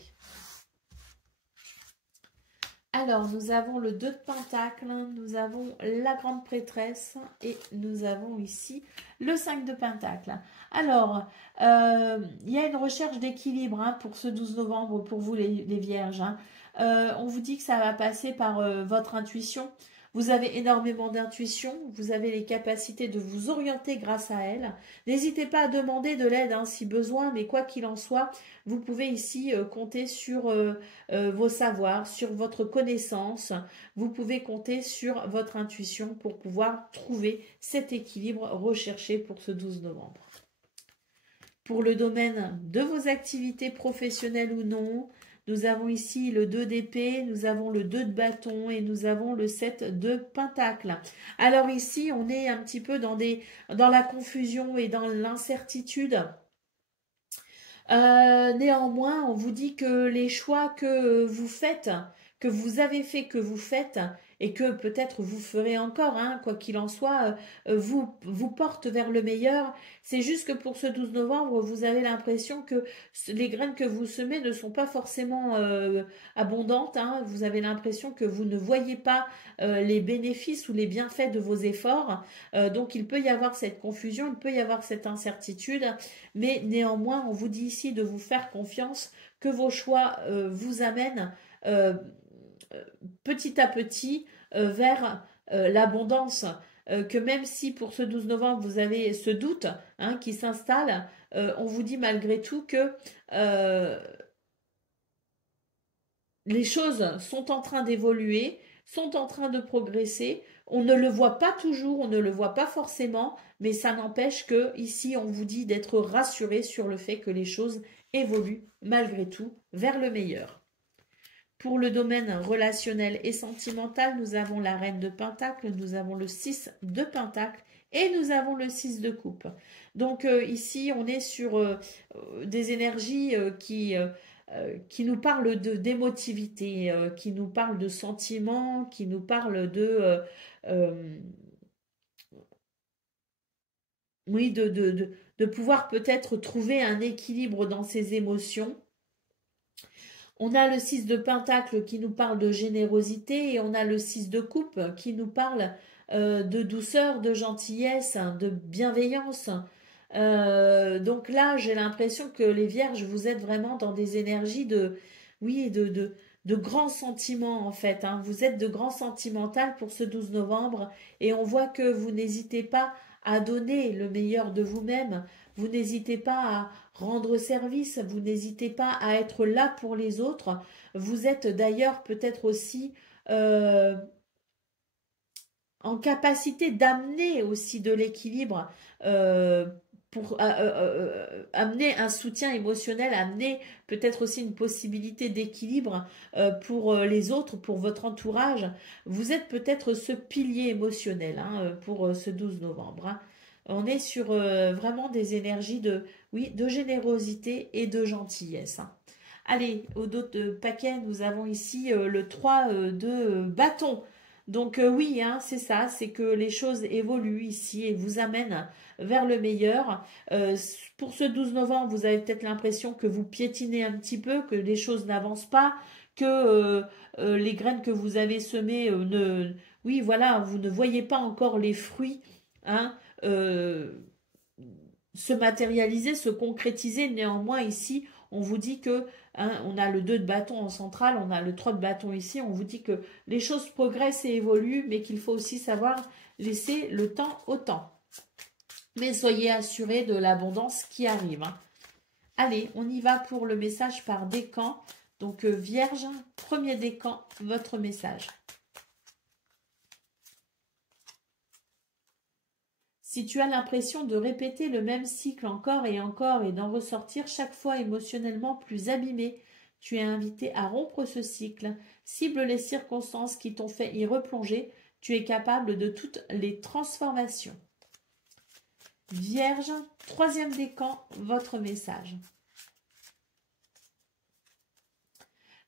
Alors, nous avons le 2 de Pentacle, nous avons la Grande Prêtresse et nous avons ici le 5 de Pentacle. Alors, il y a une recherche d'équilibre pour ce 12 novembre pour vous les Vierges. On vous dit que ça va passer par votre intuition. Vous avez énormément d'intuition, vous avez les capacités de vous orienter grâce à elle. N'hésitez pas à demander de l'aide si besoin, mais quoi qu'il en soit, vous pouvez ici compter sur vos savoirs, sur votre connaissance. Vous pouvez compter sur votre intuition pour pouvoir trouver cet équilibre recherché pour ce 12 novembre. Pour le domaine de vos activités professionnelles ou non, nous avons ici le 2 d'épée, nous avons le 2 de bâton et nous avons le 7 de pentacle. Alors ici, on est un petit peu dans la confusion et dans l'incertitude. Néanmoins, on vous dit que les choix que vous faites, que vous avez fait, que vous faites, et que peut-être vous ferez encore, quoi qu'il en soit, vous porte vers le meilleur. C'est juste que pour ce 12 novembre, vous avez l'impression que les graines que vous semez ne sont pas forcément abondantes. Vous avez l'impression que vous ne voyez pas les bénéfices ou les bienfaits de vos efforts. Donc il peut y avoir cette confusion, il peut y avoir cette incertitude, mais néanmoins, on vous dit ici de vous faire confiance, que vos choix vous amènent petit à petit vers l'abondance, que même si pour ce 12 novembre vous avez ce doute qui s'installe, on vous dit malgré tout que les choses sont en train d'évoluer, sont en train de progresser. On ne le voit pas toujours, on ne le voit pas forcément, mais ça n'empêche que ici on vous dit d'être rassuré sur le fait que les choses évoluent malgré tout vers le meilleur. Pour le domaine relationnel et sentimental, nous avons la reine de Pentacle, nous avons le 6 de Pentacle et nous avons le 6 de coupe. Donc ici, on est sur des énergies qui nous parlent d'émotivité, qui nous parlent de sentiments, qui nous parlent de pouvoir peut-être trouver un équilibre dans ses émotions. On a le 6 de Pentacle qui nous parle de générosité et on a le 6 de coupe qui nous parle de douceur, de gentillesse, de bienveillance. Donc là, j'ai l'impression que les Vierges, vous êtes vraiment dans des énergies de grands sentiments en fait. Vous êtes de grands sentimentales pour ce 12 novembre et on voit que vous n'hésitez pas à donner le meilleur de vous-même. Vous n'hésitez pas à rendre service, vous n'hésitez pas à être là pour les autres. Vous êtes d'ailleurs peut-être aussi en capacité d'amener aussi de l'équilibre pour amener un soutien émotionnel, amener peut-être aussi une possibilité d'équilibre pour les autres, pour votre entourage. Vous êtes peut-être ce pilier émotionnel pour ce 12 novembre. On est sur vraiment des énergies de générosité et de gentillesse. Allez, au dos de paquet, nous avons ici le 3 de bâton. Donc oui, c'est ça, c'est que les choses évoluent ici et vous amènent vers le meilleur. Pour ce 12 novembre, vous avez peut-être l'impression que vous piétinez un petit peu, que les choses n'avancent pas, que les graines que vous avez semées, vous ne voyez pas encore les fruits, se matérialiser, se concrétiser. Néanmoins, ici, on vous dit que Hein, on a le 2 de bâton en centrale, on a le 3 de bâton ici. On vous dit que les choses progressent et évoluent, mais qu'il faut aussi savoir laisser le temps au temps. Mais soyez assurés de l'abondance qui arrive. Hein. Allez, on y va pour le message par décan. Donc, Vierge, premier décan, votre message. Si tu as l'impression de répéter le même cycle encore et d'en ressortir chaque fois émotionnellement plus abîmé, tu es invité à rompre ce cycle. Cible les circonstances qui t'ont fait y replonger. Tu es capable de toutes les transformations. Vierge, troisième décan, votre message.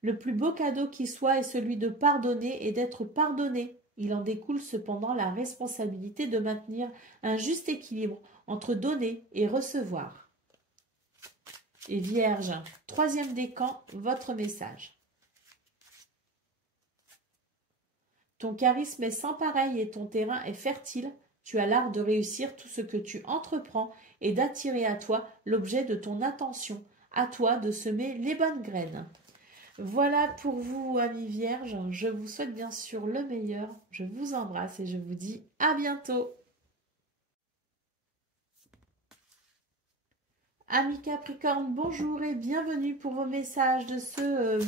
Le plus beau cadeau qui soit est celui de pardonner et d'être pardonné. Il en découle cependant la responsabilité de maintenir un juste équilibre entre donner et recevoir. Et Vierge, troisième décan, votre message. Ton charisme est sans pareil et ton terrain est fertile. Tu as l'art de réussir tout ce que tu entreprends et d'attirer à toi l'objet de ton attention. À toi de semer les bonnes graines. Voilà pour vous, amis vierges. Je vous souhaite bien sûr le meilleur. Je vous embrasse et je vous dis à bientôt. Amis Capricorne, bonjour et bienvenue pour vos messages de ce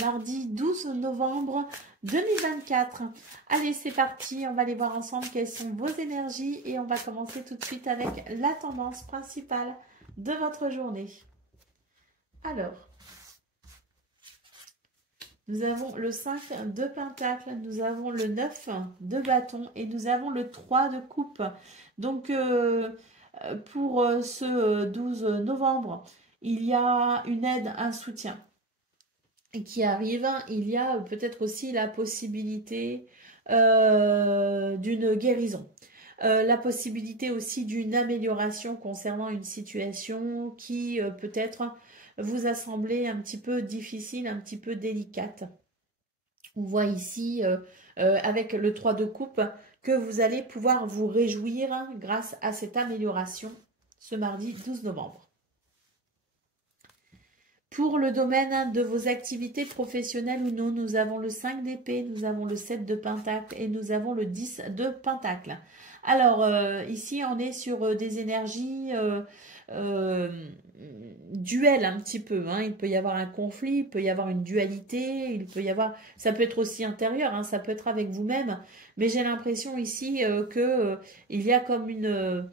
mardi 12 novembre 2024. Allez, c'est parti, on va aller voir ensemble quelles sont vos énergies et on va commencer tout de suite avec la tendance principale de votre journée. Alors, nous avons le 5 de Pentacle, nous avons le 9 de bâton et nous avons le 3 de coupe. Donc, pour ce 12 novembre, il y a une aide, un soutien qui arrive. Il y a peut-être aussi la possibilité d'une guérison. La possibilité aussi d'une amélioration concernant une situation qui peut-être vous a semblé un petit peu difficile, un petit peu délicate. On voit ici, avec le 3 de coupe, que vous allez pouvoir vous réjouir grâce à cette amélioration ce mardi 12 novembre. Pour le domaine de vos activités professionnelles ou non, nous avons le 5 d'épée, nous avons le 7 de pentacle et nous avons le 10 de pentacle. Alors, ici, on est sur des énergies duel un petit peu, hein. Il peut y avoir un conflit, il peut y avoir une dualité, il peut y avoir, ça peut être aussi intérieur, hein, ça peut être avec vous-même, mais j'ai l'impression ici que il y a comme une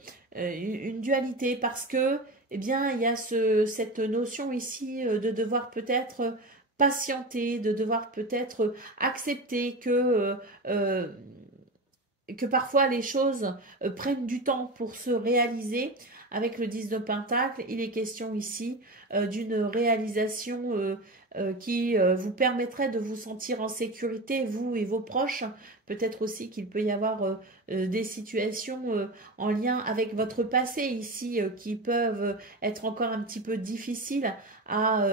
dualité parce que eh bien il y a cette notion ici de devoir peut-être patienter, de devoir peut-être accepter que parfois les choses prennent du temps pour se réaliser. Avec le 10 de Pentacle, il est question ici d'une réalisation qui vous permettrait de vous sentir en sécurité, vous et vos proches. Peut-être aussi qu'il peut y avoir des situations en lien avec votre passé ici qui peuvent être encore un petit peu difficiles à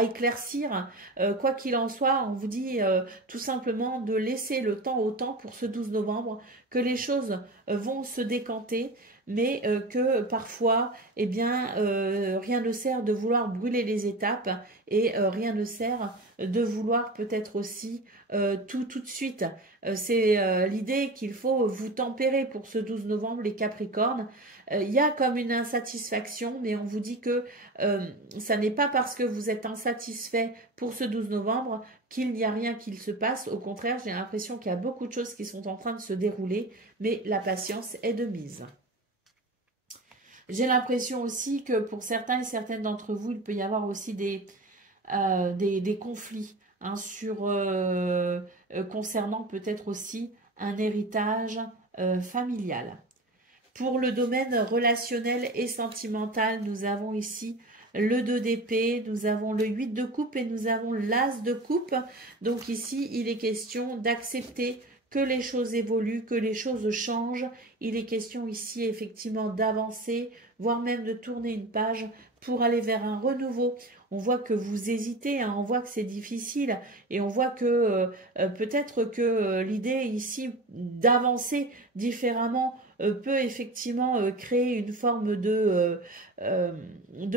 éclaircir. Quoi qu'il en soit, on vous dit tout simplement de laisser le temps au temps pour ce 12 novembre, que les choses vont se décanter, mais que parfois, eh bien, rien ne sert de vouloir brûler les étapes et rien ne sert de vouloir peut-être aussi tout de suite. C'est l'idée qu'il faut vous tempérer pour ce 12 novembre, les Capricornes. Il y a comme une insatisfaction, mais on vous dit que ça n'est pas parce que vous êtes insatisfait pour ce 12 novembre qu'il n'y a rien qui se passe. Au contraire, j'ai l'impression qu'il y a beaucoup de choses qui sont en train de se dérouler, mais la patience est de mise. J'ai l'impression aussi que pour certains et certaines d'entre vous, il peut y avoir aussi des conflits hein, concernant peut-être aussi un héritage familial. Pour le domaine relationnel et sentimental, nous avons ici le 2 d'épée, nous avons le 8 de coupe et nous avons l'as de coupe. Donc ici, il est question d'accepter que les choses évoluent, que les choses changent. Il est question ici effectivement d'avancer, voire même de tourner une page pour aller vers un renouveau. On voit que vous hésitez, hein, on voit que c'est difficile et on voit que peut-être que l'idée ici d'avancer différemment peut effectivement créer une forme de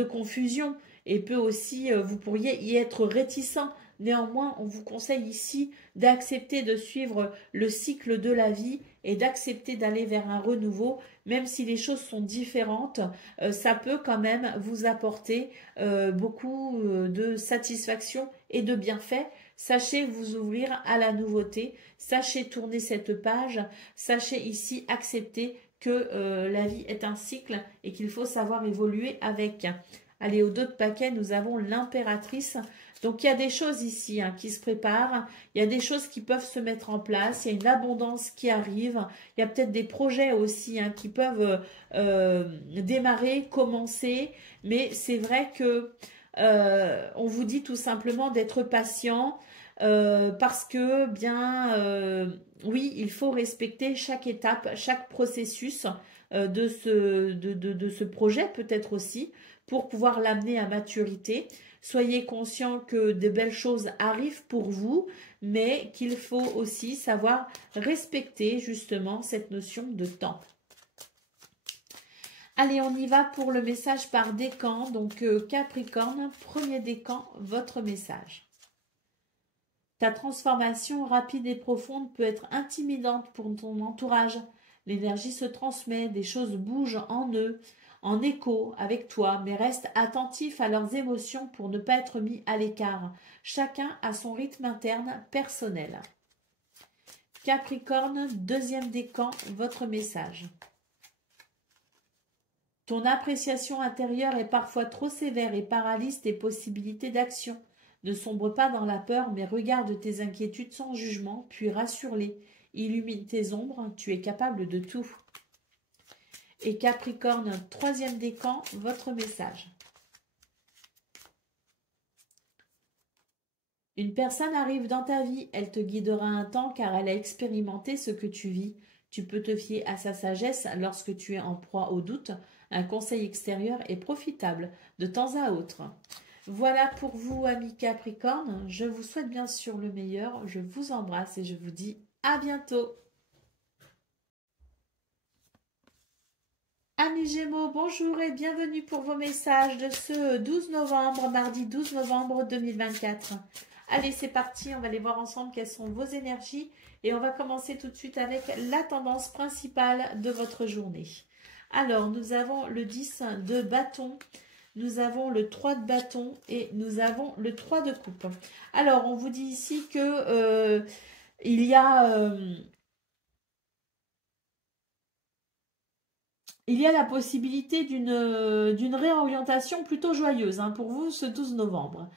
confusion. et peut aussi, vous pourriez y être réticent. Néanmoins, on vous conseille ici d'accepter de suivre le cycle de la vie et d'accepter d'aller vers un renouveau, même si les choses sont différentes, ça peut quand même vous apporter beaucoup de satisfaction et de bienfaits. Sachez vous ouvrir à la nouveauté, sachez tourner cette page, sachez ici accepter que la vie est un cycle et qu'il faut savoir évoluer avec. Allez, au dos de paquet, nous avons l'impératrice. Donc, il y a des choses ici qui se préparent. Il y a des choses qui peuvent se mettre en place. Il y a une abondance qui arrive. Il y a peut-être des projets aussi qui peuvent démarrer, commencer. Mais c'est vrai que on vous dit tout simplement d'être patient parce que, oui, il faut respecter chaque étape, chaque processus de ce projet peut-être aussi pour pouvoir l'amener à maturité. Soyez conscient que de belles choses arrivent pour vous, mais qu'il faut aussi savoir respecter justement cette notion de temps. Allez, on y va pour le message par décan. Donc, Capricorne, premier décan, votre message. Ta transformation rapide et profonde peut être intimidante pour ton entourage. L'énergie se transmet, des choses bougent en eux, en écho avec toi, mais reste attentif à leurs émotions pour ne pas être mis à l'écart. Chacun a son rythme interne personnel. Capricorne, deuxième décan, votre message. Ton appréciation intérieure est parfois trop sévère et paralyse tes possibilités d'action. Ne sombre pas dans la peur, mais regarde tes inquiétudes sans jugement, puis rassure-les. Illumine tes ombres, tu es capable de tout. Et Capricorne, troisième décan, votre message. Une personne arrive dans ta vie, elle te guidera un temps car elle a expérimenté ce que tu vis. Tu peux te fier à sa sagesse lorsque tu es en proie au doute. Un conseil extérieur est profitable de temps à autre. Voilà pour vous, amis Capricorne. Je vous souhaite bien sûr le meilleur. Je vous embrasse et je vous dis à bientôt. Amis Gémeaux, bonjour et bienvenue pour vos messages de ce 12 novembre, mardi 12 novembre 2024. Allez, c'est parti, on va aller voir ensemble quelles sont vos énergies et on va commencer tout de suite avec la tendance principale de votre journée. Alors, nous avons le 10 de bâton, nous avons le 3 de bâton et nous avons le 3 de coupe. Alors, on vous dit ici que il y a la possibilité d'une réorientation plutôt joyeuse pour vous ce 12 novembre.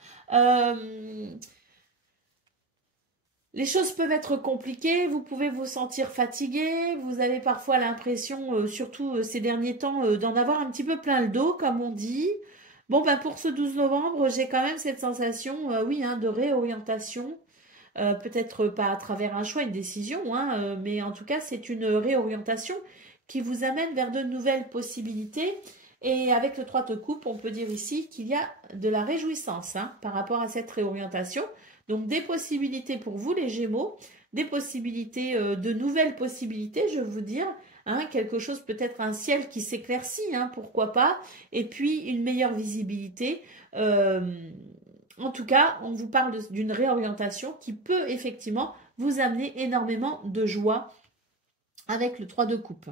Les choses peuvent être compliquées, vous pouvez vous sentir fatigué, vous avez parfois l'impression, surtout ces derniers temps, d'en avoir un petit peu plein le dos, comme on dit. Bon, pour ce 12 novembre, j'ai quand même cette sensation, oui, de réorientation. Peut-être pas à travers un choix, une décision, mais en tout cas, c'est une réorientation qui vous amène vers de nouvelles possibilités. Et avec le 3 de coupe, on peut dire ici qu'il y a de la réjouissance par rapport à cette réorientation. Donc des possibilités pour vous les Gémeaux, des possibilités, de nouvelles possibilités, je veux vous dire, quelque chose peut-être un ciel qui s'éclaircit, pourquoi pas, et puis une meilleure visibilité. En tout cas, on vous parle d'une réorientation qui peut effectivement vous amener énormément de joie avec le 3 de coupe.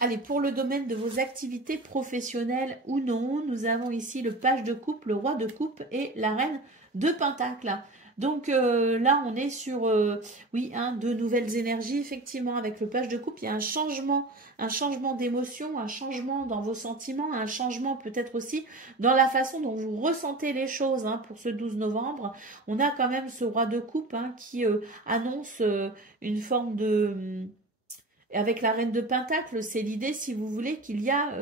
Allez, pour le domaine de vos activités professionnelles ou non, nous avons ici le page de coupe, le roi de coupe et la reine de pentacle. Donc là, on est sur, de nouvelles énergies, effectivement, avec le page de coupe. Il y a un changement d'émotion, un changement dans vos sentiments, un changement peut-être aussi dans la façon dont vous ressentez les choses pour ce 12 novembre. On a quand même ce roi de coupe qui annonce une forme de... Avec la reine de pentacle, c'est l'idée, si vous voulez, qu'il y a...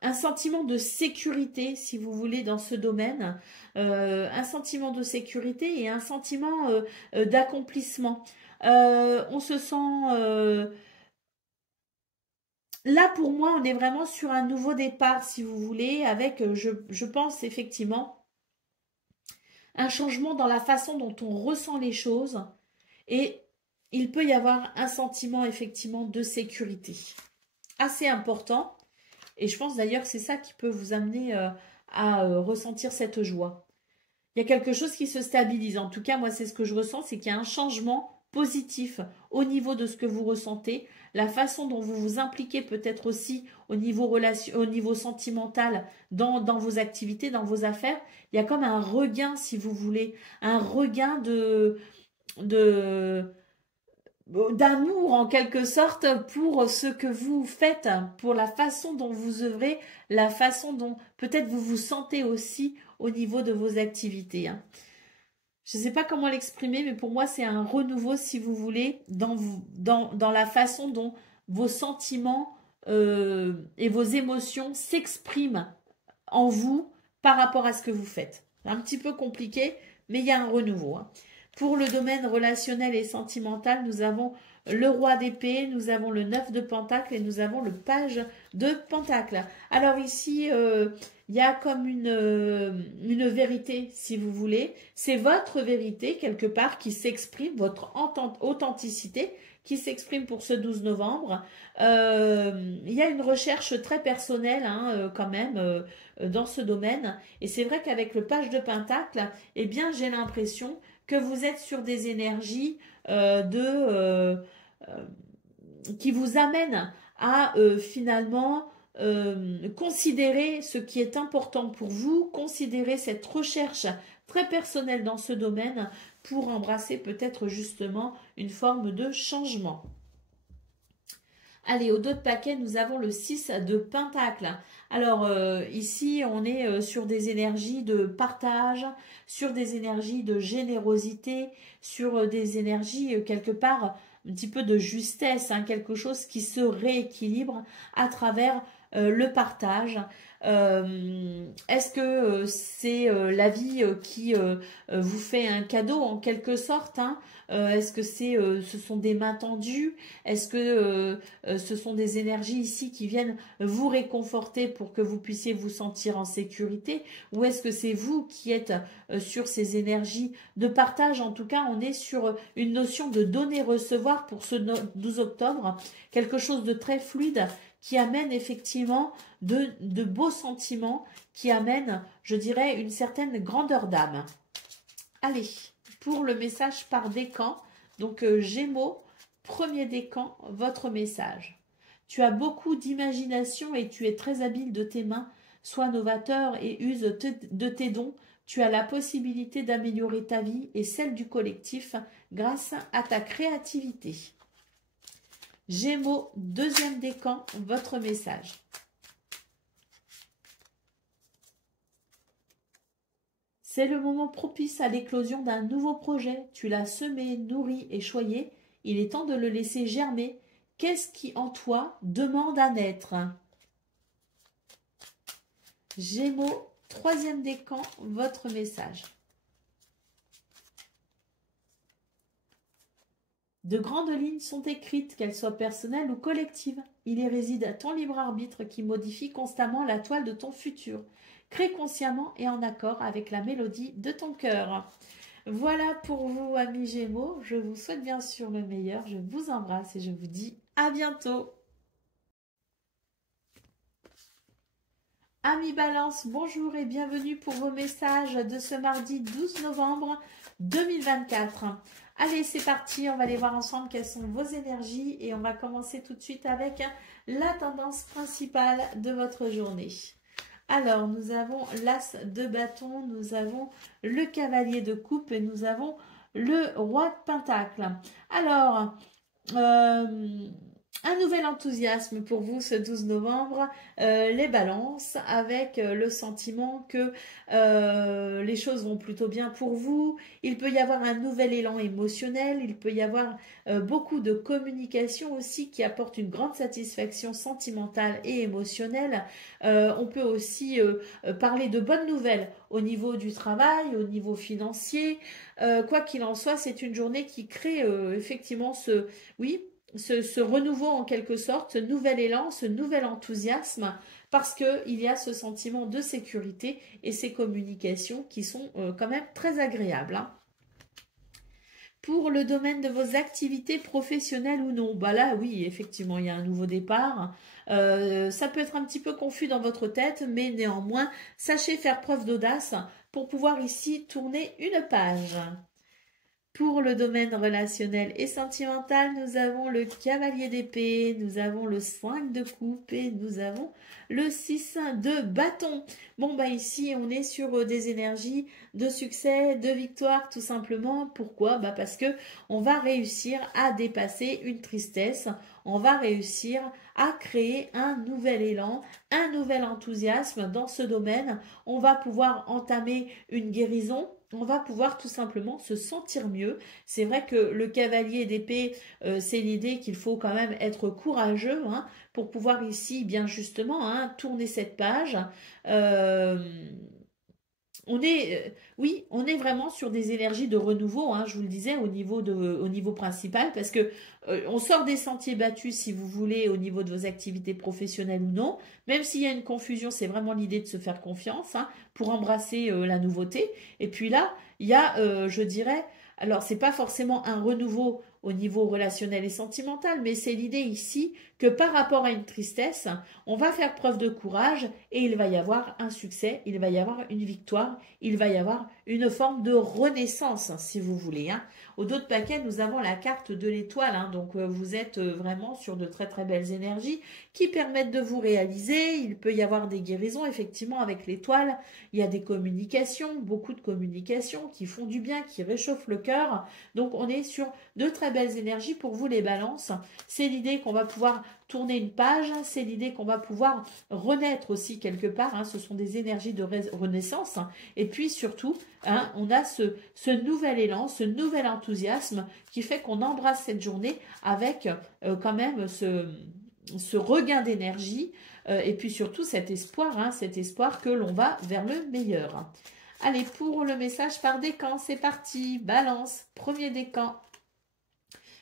un sentiment de sécurité, si vous voulez, dans ce domaine, un sentiment de sécurité et un sentiment d'accomplissement. On se sent... Là, pour moi, on est vraiment sur un nouveau départ, si vous voulez, avec, je pense, effectivement, un changement dans la façon dont on ressent les choses et il peut y avoir un sentiment, effectivement, de sécurité assez important. Et je pense d'ailleurs que c'est ça qui peut vous amener à ressentir cette joie. Il y a quelque chose qui se stabilise. En tout cas, moi, c'est ce que je ressens, c'est qu'il y a un changement positif au niveau de ce que vous ressentez, la façon dont vous vous impliquez peut-être aussi au niveau sentimental dans vos activités, dans vos affaires. Il y a comme un regain, si vous voulez, un regain de d'amour en quelque sorte pour ce que vous faites, pour la façon dont vous œuvrez, la façon dont peut-être vous vous sentez aussi au niveau de vos activités. Je ne sais pas comment l'exprimer, mais pour moi c'est un renouveau, si vous voulez, dans la façon dont vos sentiments et vos émotions s'expriment en vous par rapport à ce que vous faites. C'est un petit peu compliqué, mais il y a un renouveau. Pour le domaine relationnel et sentimental, nous avons le roi d'épée, nous avons le 9 de pentacle et nous avons le page de pentacle. Alors ici, il y a comme une vérité, si vous voulez. C'est votre vérité, quelque part, qui s'exprime, votre authenticité, qui s'exprime pour ce 12 novembre. Il y a une recherche très personnelle, quand même, dans ce domaine. Et c'est vrai qu'avec le page de pentacle, eh bien, j'ai l'impression que vous êtes sur des énergies qui vous amènent à finalement considérer ce qui est important pour vous, considérer cette recherche très personnelle dans ce domaine pour embrasser peut-être justement une forme de changement. Allez, au dos de paquet, nous avons le 6 de pentacle. Alors, ici, on est sur des énergies de partage, sur des énergies de générosité, sur des énergies, quelque part, un petit peu de justesse, quelque chose qui se rééquilibre à travers le partage. Est-ce que c'est la vie qui vous fait un cadeau en quelque sorte, est-ce que ce sont des mains tendues? Est-ce que ce sont des énergies ici qui viennent vous réconforter pour que vous puissiez vous sentir en sécurité? Ou est-ce que c'est vous qui êtes sur ces énergies de partage? En tout cas, on est sur une notion de donner-recevoir pour ce 12 octobre, quelque chose de très fluide qui amène effectivement de beaux sentiments, qui amène, je dirais, une certaine grandeur d'âme. Allez, pour le message par décan, donc Gémeaux, premier décan, votre message. Tu as beaucoup d'imagination et tu es très habile de tes mains. Sois novateur et use de tes dons. Tu as la possibilité d'améliorer ta vie et celle du collectif grâce à ta créativité. Gémeaux, deuxième décan, votre message. C'est le moment propice à l'éclosion d'un nouveau projet. Tu l'as semé, nourri et choyé. Il est temps de le laisser germer. Qu'est-ce qui en toi demande à naître? Gémeaux, troisième décan, votre message. De grandes lignes sont écrites, qu'elles soient personnelles ou collectives. Il y réside à ton libre arbitre qui modifie constamment la toile de ton futur. Crée consciemment et en accord avec la mélodie de ton cœur. Voilà pour vous, amis Gémeaux. Je vous souhaite bien sûr le meilleur. Je vous embrasse et je vous dis à bientôt. Amis Balance, bonjour et bienvenue pour vos messages de ce mardi 12 novembre 2024. Allez, c'est parti, on va aller voir ensemble quelles sont vos énergies et on va commencer tout de suite avec la tendance principale de votre journée. Alors, nous avons l'As de bâton, nous avons le cavalier de coupe et nous avons le roi de pentacle. Alors, un nouvel enthousiasme pour vous ce 12 novembre, les balances, avec le sentiment que les choses vont plutôt bien pour vous. Il peut y avoir un nouvel élan émotionnel, il peut y avoir beaucoup de communication aussi qui apporte une grande satisfaction sentimentale et émotionnelle. On peut aussi parler de bonnes nouvelles au niveau du travail, au niveau financier. Quoi qu'il en soit, c'est une journée qui crée effectivement ce renouveau en quelque sorte, ce nouvel élan, ce nouvel enthousiasme, parce qu'il y a ce sentiment de sécurité et ces communications qui sont quand même très agréables. pour le domaine de vos activités professionnelles ou non. Bah là, oui, effectivement, il y a un nouveau départ. Ça peut être un petit peu confus dans votre tête, mais néanmoins, sachez faire preuve d'audace pour pouvoir ici tourner une page. Pour le domaine relationnel et sentimental, nous avons le cavalier d'épée, nous avons le 5 de coupe et nous avons le 6 de bâton. Bon, bah ici, on est sur des énergies de succès, de victoire, tout simplement. Pourquoi? Bah parce que on va réussir à dépasser une tristesse, on va réussir à créer un nouvel élan, un nouvel enthousiasme dans ce domaine. On va pouvoir entamer une guérison. On va pouvoir tout simplement se sentir mieux. C'est vrai que le cavalier d'épée, c'est l'idée qu'il faut quand même être courageux hein, pour pouvoir ici, bien justement, hein, tourner cette page. Oui, on est vraiment sur des énergies de renouveau, hein, je vous le disais, au niveau principal, parce que on sort des sentiers battus, si vous voulez, au niveau de vos activités professionnelles ou non. Même s'il y a une confusion, c'est vraiment l'idée de se faire confiance hein, pour embrasser la nouveauté. Et puis là, il y a, je dirais, alors c'est pas forcément un renouveau au niveau relationnel et sentimental, mais c'est l'idée ici que par rapport à une tristesse, on va faire preuve de courage et il va y avoir un succès, il va y avoir une victoire, il va y avoir une forme de renaissance, si vous voulez. Hein. Au dos de paquet, nous avons la carte de l'étoile, hein, donc vous êtes vraiment sur de très très belles énergies qui permettent de vous réaliser. Il peut y avoir des guérisons, effectivement, avec l'étoile. Il y a des communications, beaucoup de communications qui font du bien, qui réchauffent le cœur. Donc on est sur de très belles énergies pour vous les balances. C'est l'idée qu'on va pouvoir tourner une page, c'est l'idée qu'on va pouvoir renaître aussi quelque part, hein, ce sont des énergies de renaissance, hein, et puis surtout, hein, on a ce nouvel élan, ce nouvel enthousiasme qui fait qu'on embrasse cette journée avec quand même ce regain d'énergie, et puis surtout cet espoir que l'on va vers le meilleur. Allez, pour le message par décan, c'est parti, balance, premier décan.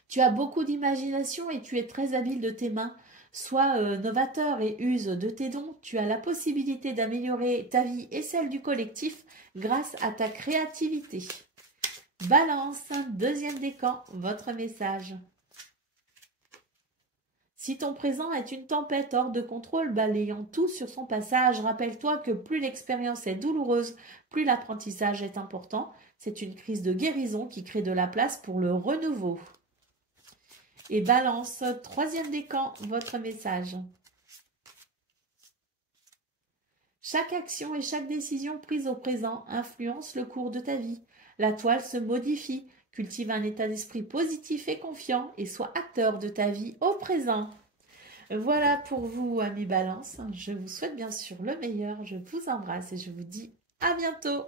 Tu as beaucoup d'imagination et tu es très habile de tes mains. Sois novateur et use de tes dons. Tu as la possibilité d'améliorer ta vie et celle du collectif grâce à ta créativité. Balance, deuxième décan, votre message. Si ton présent est une tempête hors de contrôle, balayant tout sur son passage, rappelle-toi que plus l'expérience est douloureuse, plus l'apprentissage est important. C'est une crise de guérison qui crée de la place pour le renouveau. Et balance, troisième décan, votre message. Chaque action et chaque décision prise au présent influence le cours de ta vie. La toile se modifie, cultive un état d'esprit positif et confiant et sois acteur de ta vie au présent. Voilà pour vous, amis Balance. Je vous souhaite bien sûr le meilleur. Je vous embrasse et je vous dis à bientôt.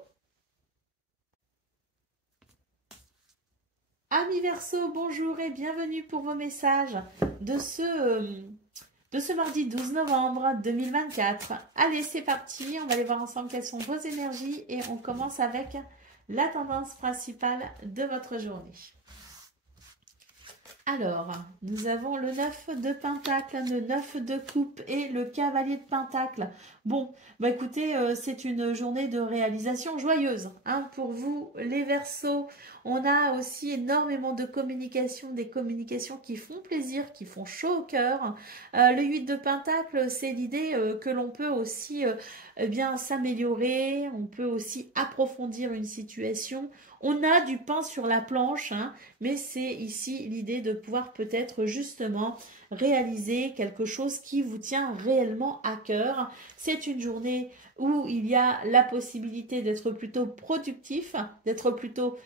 Amis Verseau, bonjour et bienvenue pour vos messages de ce mardi 12 novembre 2024. Allez, c'est parti, on va aller voir ensemble quelles sont vos énergies et on commence avec la tendance principale de votre journée. Alors, nous avons le 9 de Pentacle, le 9 de Coupe et le Cavalier de Pentacle. Bon, bah écoutez, c'est une journée de réalisation joyeuse hein, pour vous, les Verseaux. On a aussi énormément de communication, des communications qui font plaisir, qui font chaud au cœur. Le 8 de Pentacle, c'est l'idée que l'on peut aussi bien s'améliorer, on peut aussi approfondir une situation. On a du pain sur la planche, hein, mais c'est ici l'idée de pouvoir peut-être justement réaliser quelque chose qui vous tient réellement à cœur. C'est une journée où il y a la possibilité d'être plutôt productif, d'être plutôt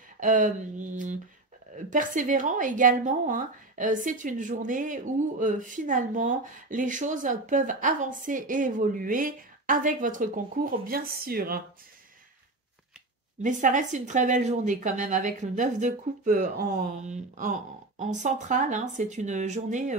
persévérant également. Hein. C'est une journée où finalement les choses peuvent avancer et évoluer avec votre concours, bien sûr. Mais ça reste une très belle journée quand même avec le 9 de coupe en centrale. Hein. C'est une journée,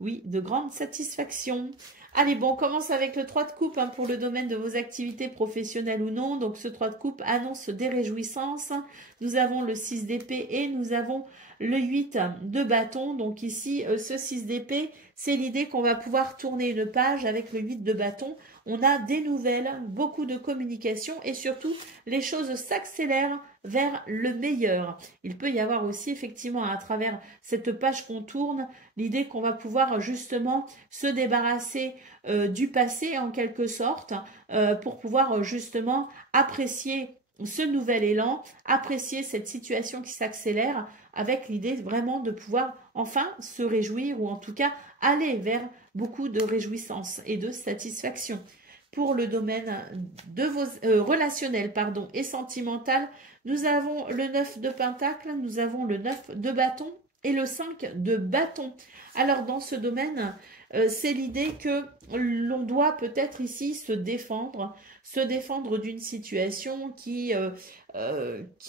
oui, de grande satisfaction. Allez, bon, on commence avec le 3 de coupe hein, pour le domaine de vos activités professionnelles ou non. Donc, ce 3 de coupe annonce des réjouissances. Nous avons le 6 d'épée et nous avons le 8 de bâton. Donc, ici, ce 6 d'épée, c'est l'idée qu'on va pouvoir tourner une page avec le 8 de bâton. On a des nouvelles, beaucoup de communication et surtout, les choses s'accélèrent vers le meilleur. Il peut y avoir aussi effectivement à travers cette page qu'on tourne, l'idée qu'on va pouvoir justement se débarrasser du passé en quelque sorte pour pouvoir justement apprécier ce nouvel élan, apprécier cette situation qui s'accélère avec l'idée vraiment de pouvoir enfin se réjouir ou en tout cas aller vers beaucoup de réjouissance et de satisfaction. Pour le domaine de vos relationnel et sentimental, nous avons le 9 de Pentacle, nous avons le 9 de bâton et le 5 de bâton. Alors dans ce domaine, c'est l'idée que l'on doit peut-être ici se défendre d'une situation qui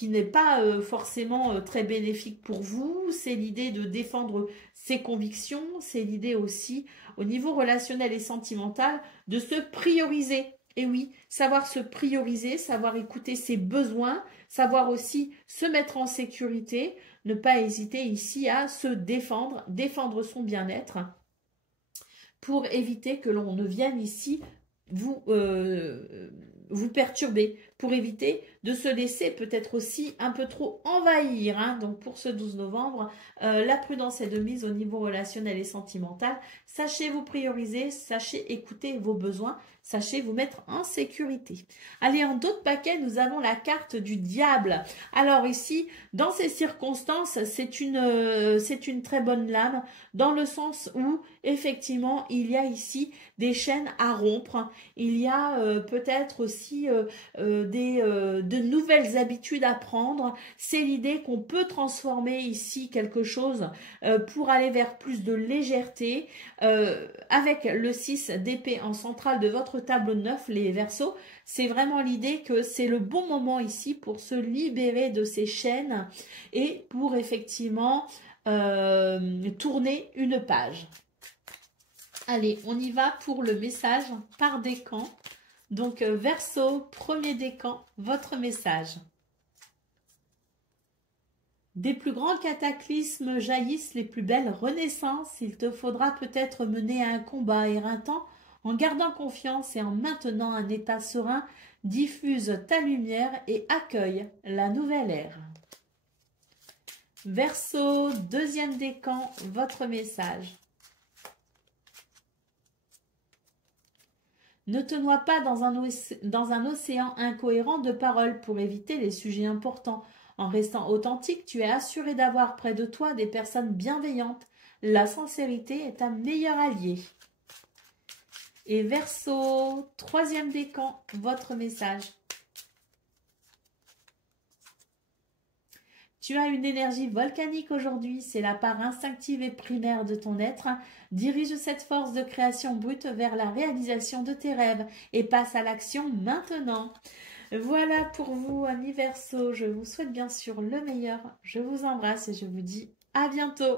n'est pas forcément très bénéfique pour vous. C'est l'idée de défendre ses convictions, c'est l'idée aussi au niveau relationnel et sentimental de se prioriser. Et oui, savoir se prioriser, savoir écouter ses besoins, savoir aussi se mettre en sécurité, ne pas hésiter ici à se défendre, défendre son bien-être pour éviter que l'on ne vienne ici vous perturber, pour éviter de se laisser peut-être aussi un peu trop envahir. Hein. Donc pour ce 12 novembre, la prudence est de mise au niveau relationnel et sentimental. Sachez vous prioriser, sachez écouter vos besoins, sachez vous mettre en sécurité. Allez, en d'autres paquets, nous avons la carte du diable. Alors ici, dans ces circonstances, c'est une très bonne lame, dans le sens où, effectivement, il y a ici des chaînes à rompre. Il y a peut-être aussi de nouvelles habitudes à prendre. C'est l'idée qu'on peut transformer ici quelque chose pour aller vers plus de légèreté. Avec le 6 d'épée en centrale de votre tableau 9, les Verseaux, c'est vraiment l'idée que c'est le bon moment ici pour se libérer de ces chaînes et pour effectivement tourner une page. Allez, on y va pour le message par décan. Donc, Verseau, premier décan, votre message. Des plus grands cataclysmes jaillissent les plus belles renaissances. Il te faudra peut-être mener un combat éreintant en gardant confiance et en maintenant un état serein. Diffuse ta lumière et accueille la nouvelle ère. Verseau, deuxième décan, votre message. Ne te noie pas dans un océan incohérent de paroles pour éviter les sujets importants. En restant authentique, tu es assuré d'avoir près de toi des personnes bienveillantes. La sincérité est un meilleur allié. Et Verseau, troisième décan, votre message. Tu as une énergie volcanique aujourd'hui, c'est la part instinctive et primaire de ton être. Dirige cette force de création brute vers la réalisation de tes rêves et passe à l'action maintenant. Voilà pour vous, amis Verseaux. Je vous souhaite bien sûr le meilleur. Je vous embrasse et je vous dis à bientôt.